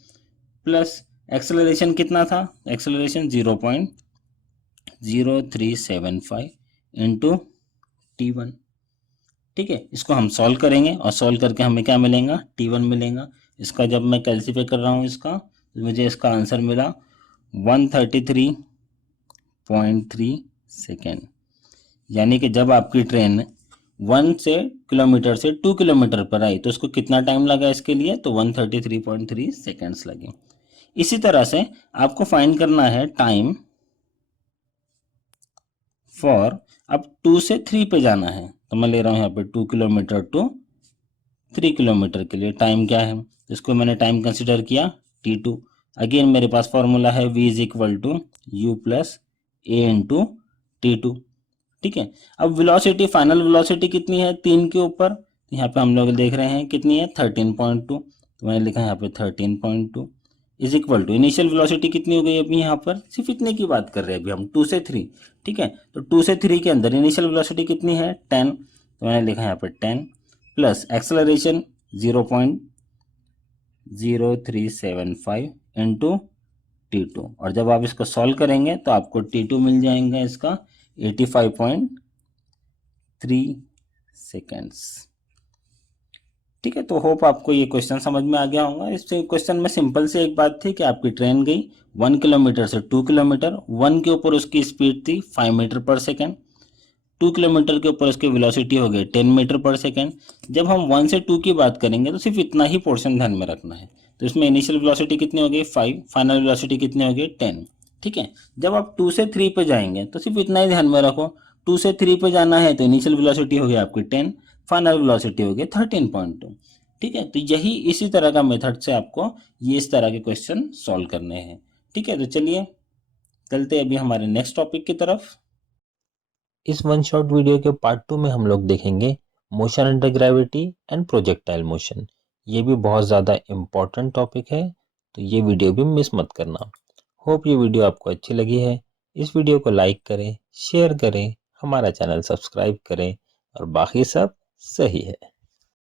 प्लस एक्सेलरेशन कितना था? Acceleration 0.0375 into t1। ठीक है, इसको हम सॉल्व करेंगे और सॉल्व करके हमें क्या मिलेगा? t1 मिलेगा। इसका जब मैं कैलसीफाई कर रहा हूँ इसका, तो मुझे इसका आंसर मिला 133.3 सेकेंड। यानी कि जब आपकी ट्रेन 1 से किलोमीटर से 2 किलोमीटर पर आई तो उसको कितना टाइम लगा इसके लिए? तो 133.3 सेकेंड्स लगे। इसी तरह से आपको फाइंड करना है टाइम फॉर, अब 2 से 3 पे जाना है, तो मैं ले रहा हूँ यहाँ पे 2 किलोमीटर टू 3 किलोमीटर के लिए टाइम क्या है? इसको मैंने टाइम कंसिडर किया t2। अगेन मेरे पास फॉर्मूला है v is equal to u plus a into t2। ठीक है, अब वेलोसिटी, फाइनल वेलोसिटी कितनी है 3 के ऊपर? यहाँ पे हम लोग देख रहे हैं कितनी है 13.2, तो मैंने लिखा है यहाँ पे 13.2 is equal to initial velocity कितनी हो गई अभी यहाँ पर? सिर्फ इतने की बात कर रहे हैं अभी हम 2 से 3। ठीक है, तो 2 से 3 के अंदर इनिशियल वेलोसिटी कितनी है? 10, तो मैंने लिखा है यहाँ पे 10 प्लस एक्सेलरेशन 0.0375 इंटू t2। और जब आप इसको सॉल्व करेंगे तो आपको t2 मिल जाएगा इसका 85.3 सेकेंड्स। ठीक है, तो होप आपको ये क्वेश्चन समझ में आ गया होगा। इस क्वेश्चन में सिंपल से एक बात थी कि आपकी ट्रेन गई 1 किलोमीटर से 2 किलोमीटर, 1 के ऊपर उसकी स्पीड थी 5 मीटर पर सेकेंड, 2 किलोमीटर के ऊपर उसकी वेलोसिटी हो गई 10 मीटर पर सेकेंड। जब हम 1 से 2 की बात करेंगे तो सिर्फ इतना ही पोर्शन ध्यान में रखना है। तो इसमें इनिशियल वेलोसिटी कितनी हो गई 5, फाइनल वेलोसिटी कितनी हो गई 10। ठीक है, जब आप 2 से 3 पे जाएंगे तो सिर्फ इतना ही ध्यान में रखो, 2 से 3 पे जाना है तो इनिशियल वेलोसिटी हो गई आपकी 10, फाइनल वेलोसिटी हो गई 13.2। ठीक है, तो यही इसी तरह का मेथड से आपको ये इस तरह के क्वेश्चन सॉल्व करने हैं। ठीक है, तो चलिए चलते अभी हमारे नेक्स्ट टॉपिक की तरफ। इस वन शॉट वीडियो के पार्ट 2 में हम लोग देखेंगे motion under gravity and projectile motion. ये भी बहुत ज़्यादा इम्पोर्टेंट टॉपिक है, तो ये वीडियो भी मिस मत करना। होप ये वीडियो आपको अच्छी लगी है। इस वीडियो को लाइक करें, शेयर करें, हमारा चैनल सब्सक्राइब करें और बाकी सब सही है।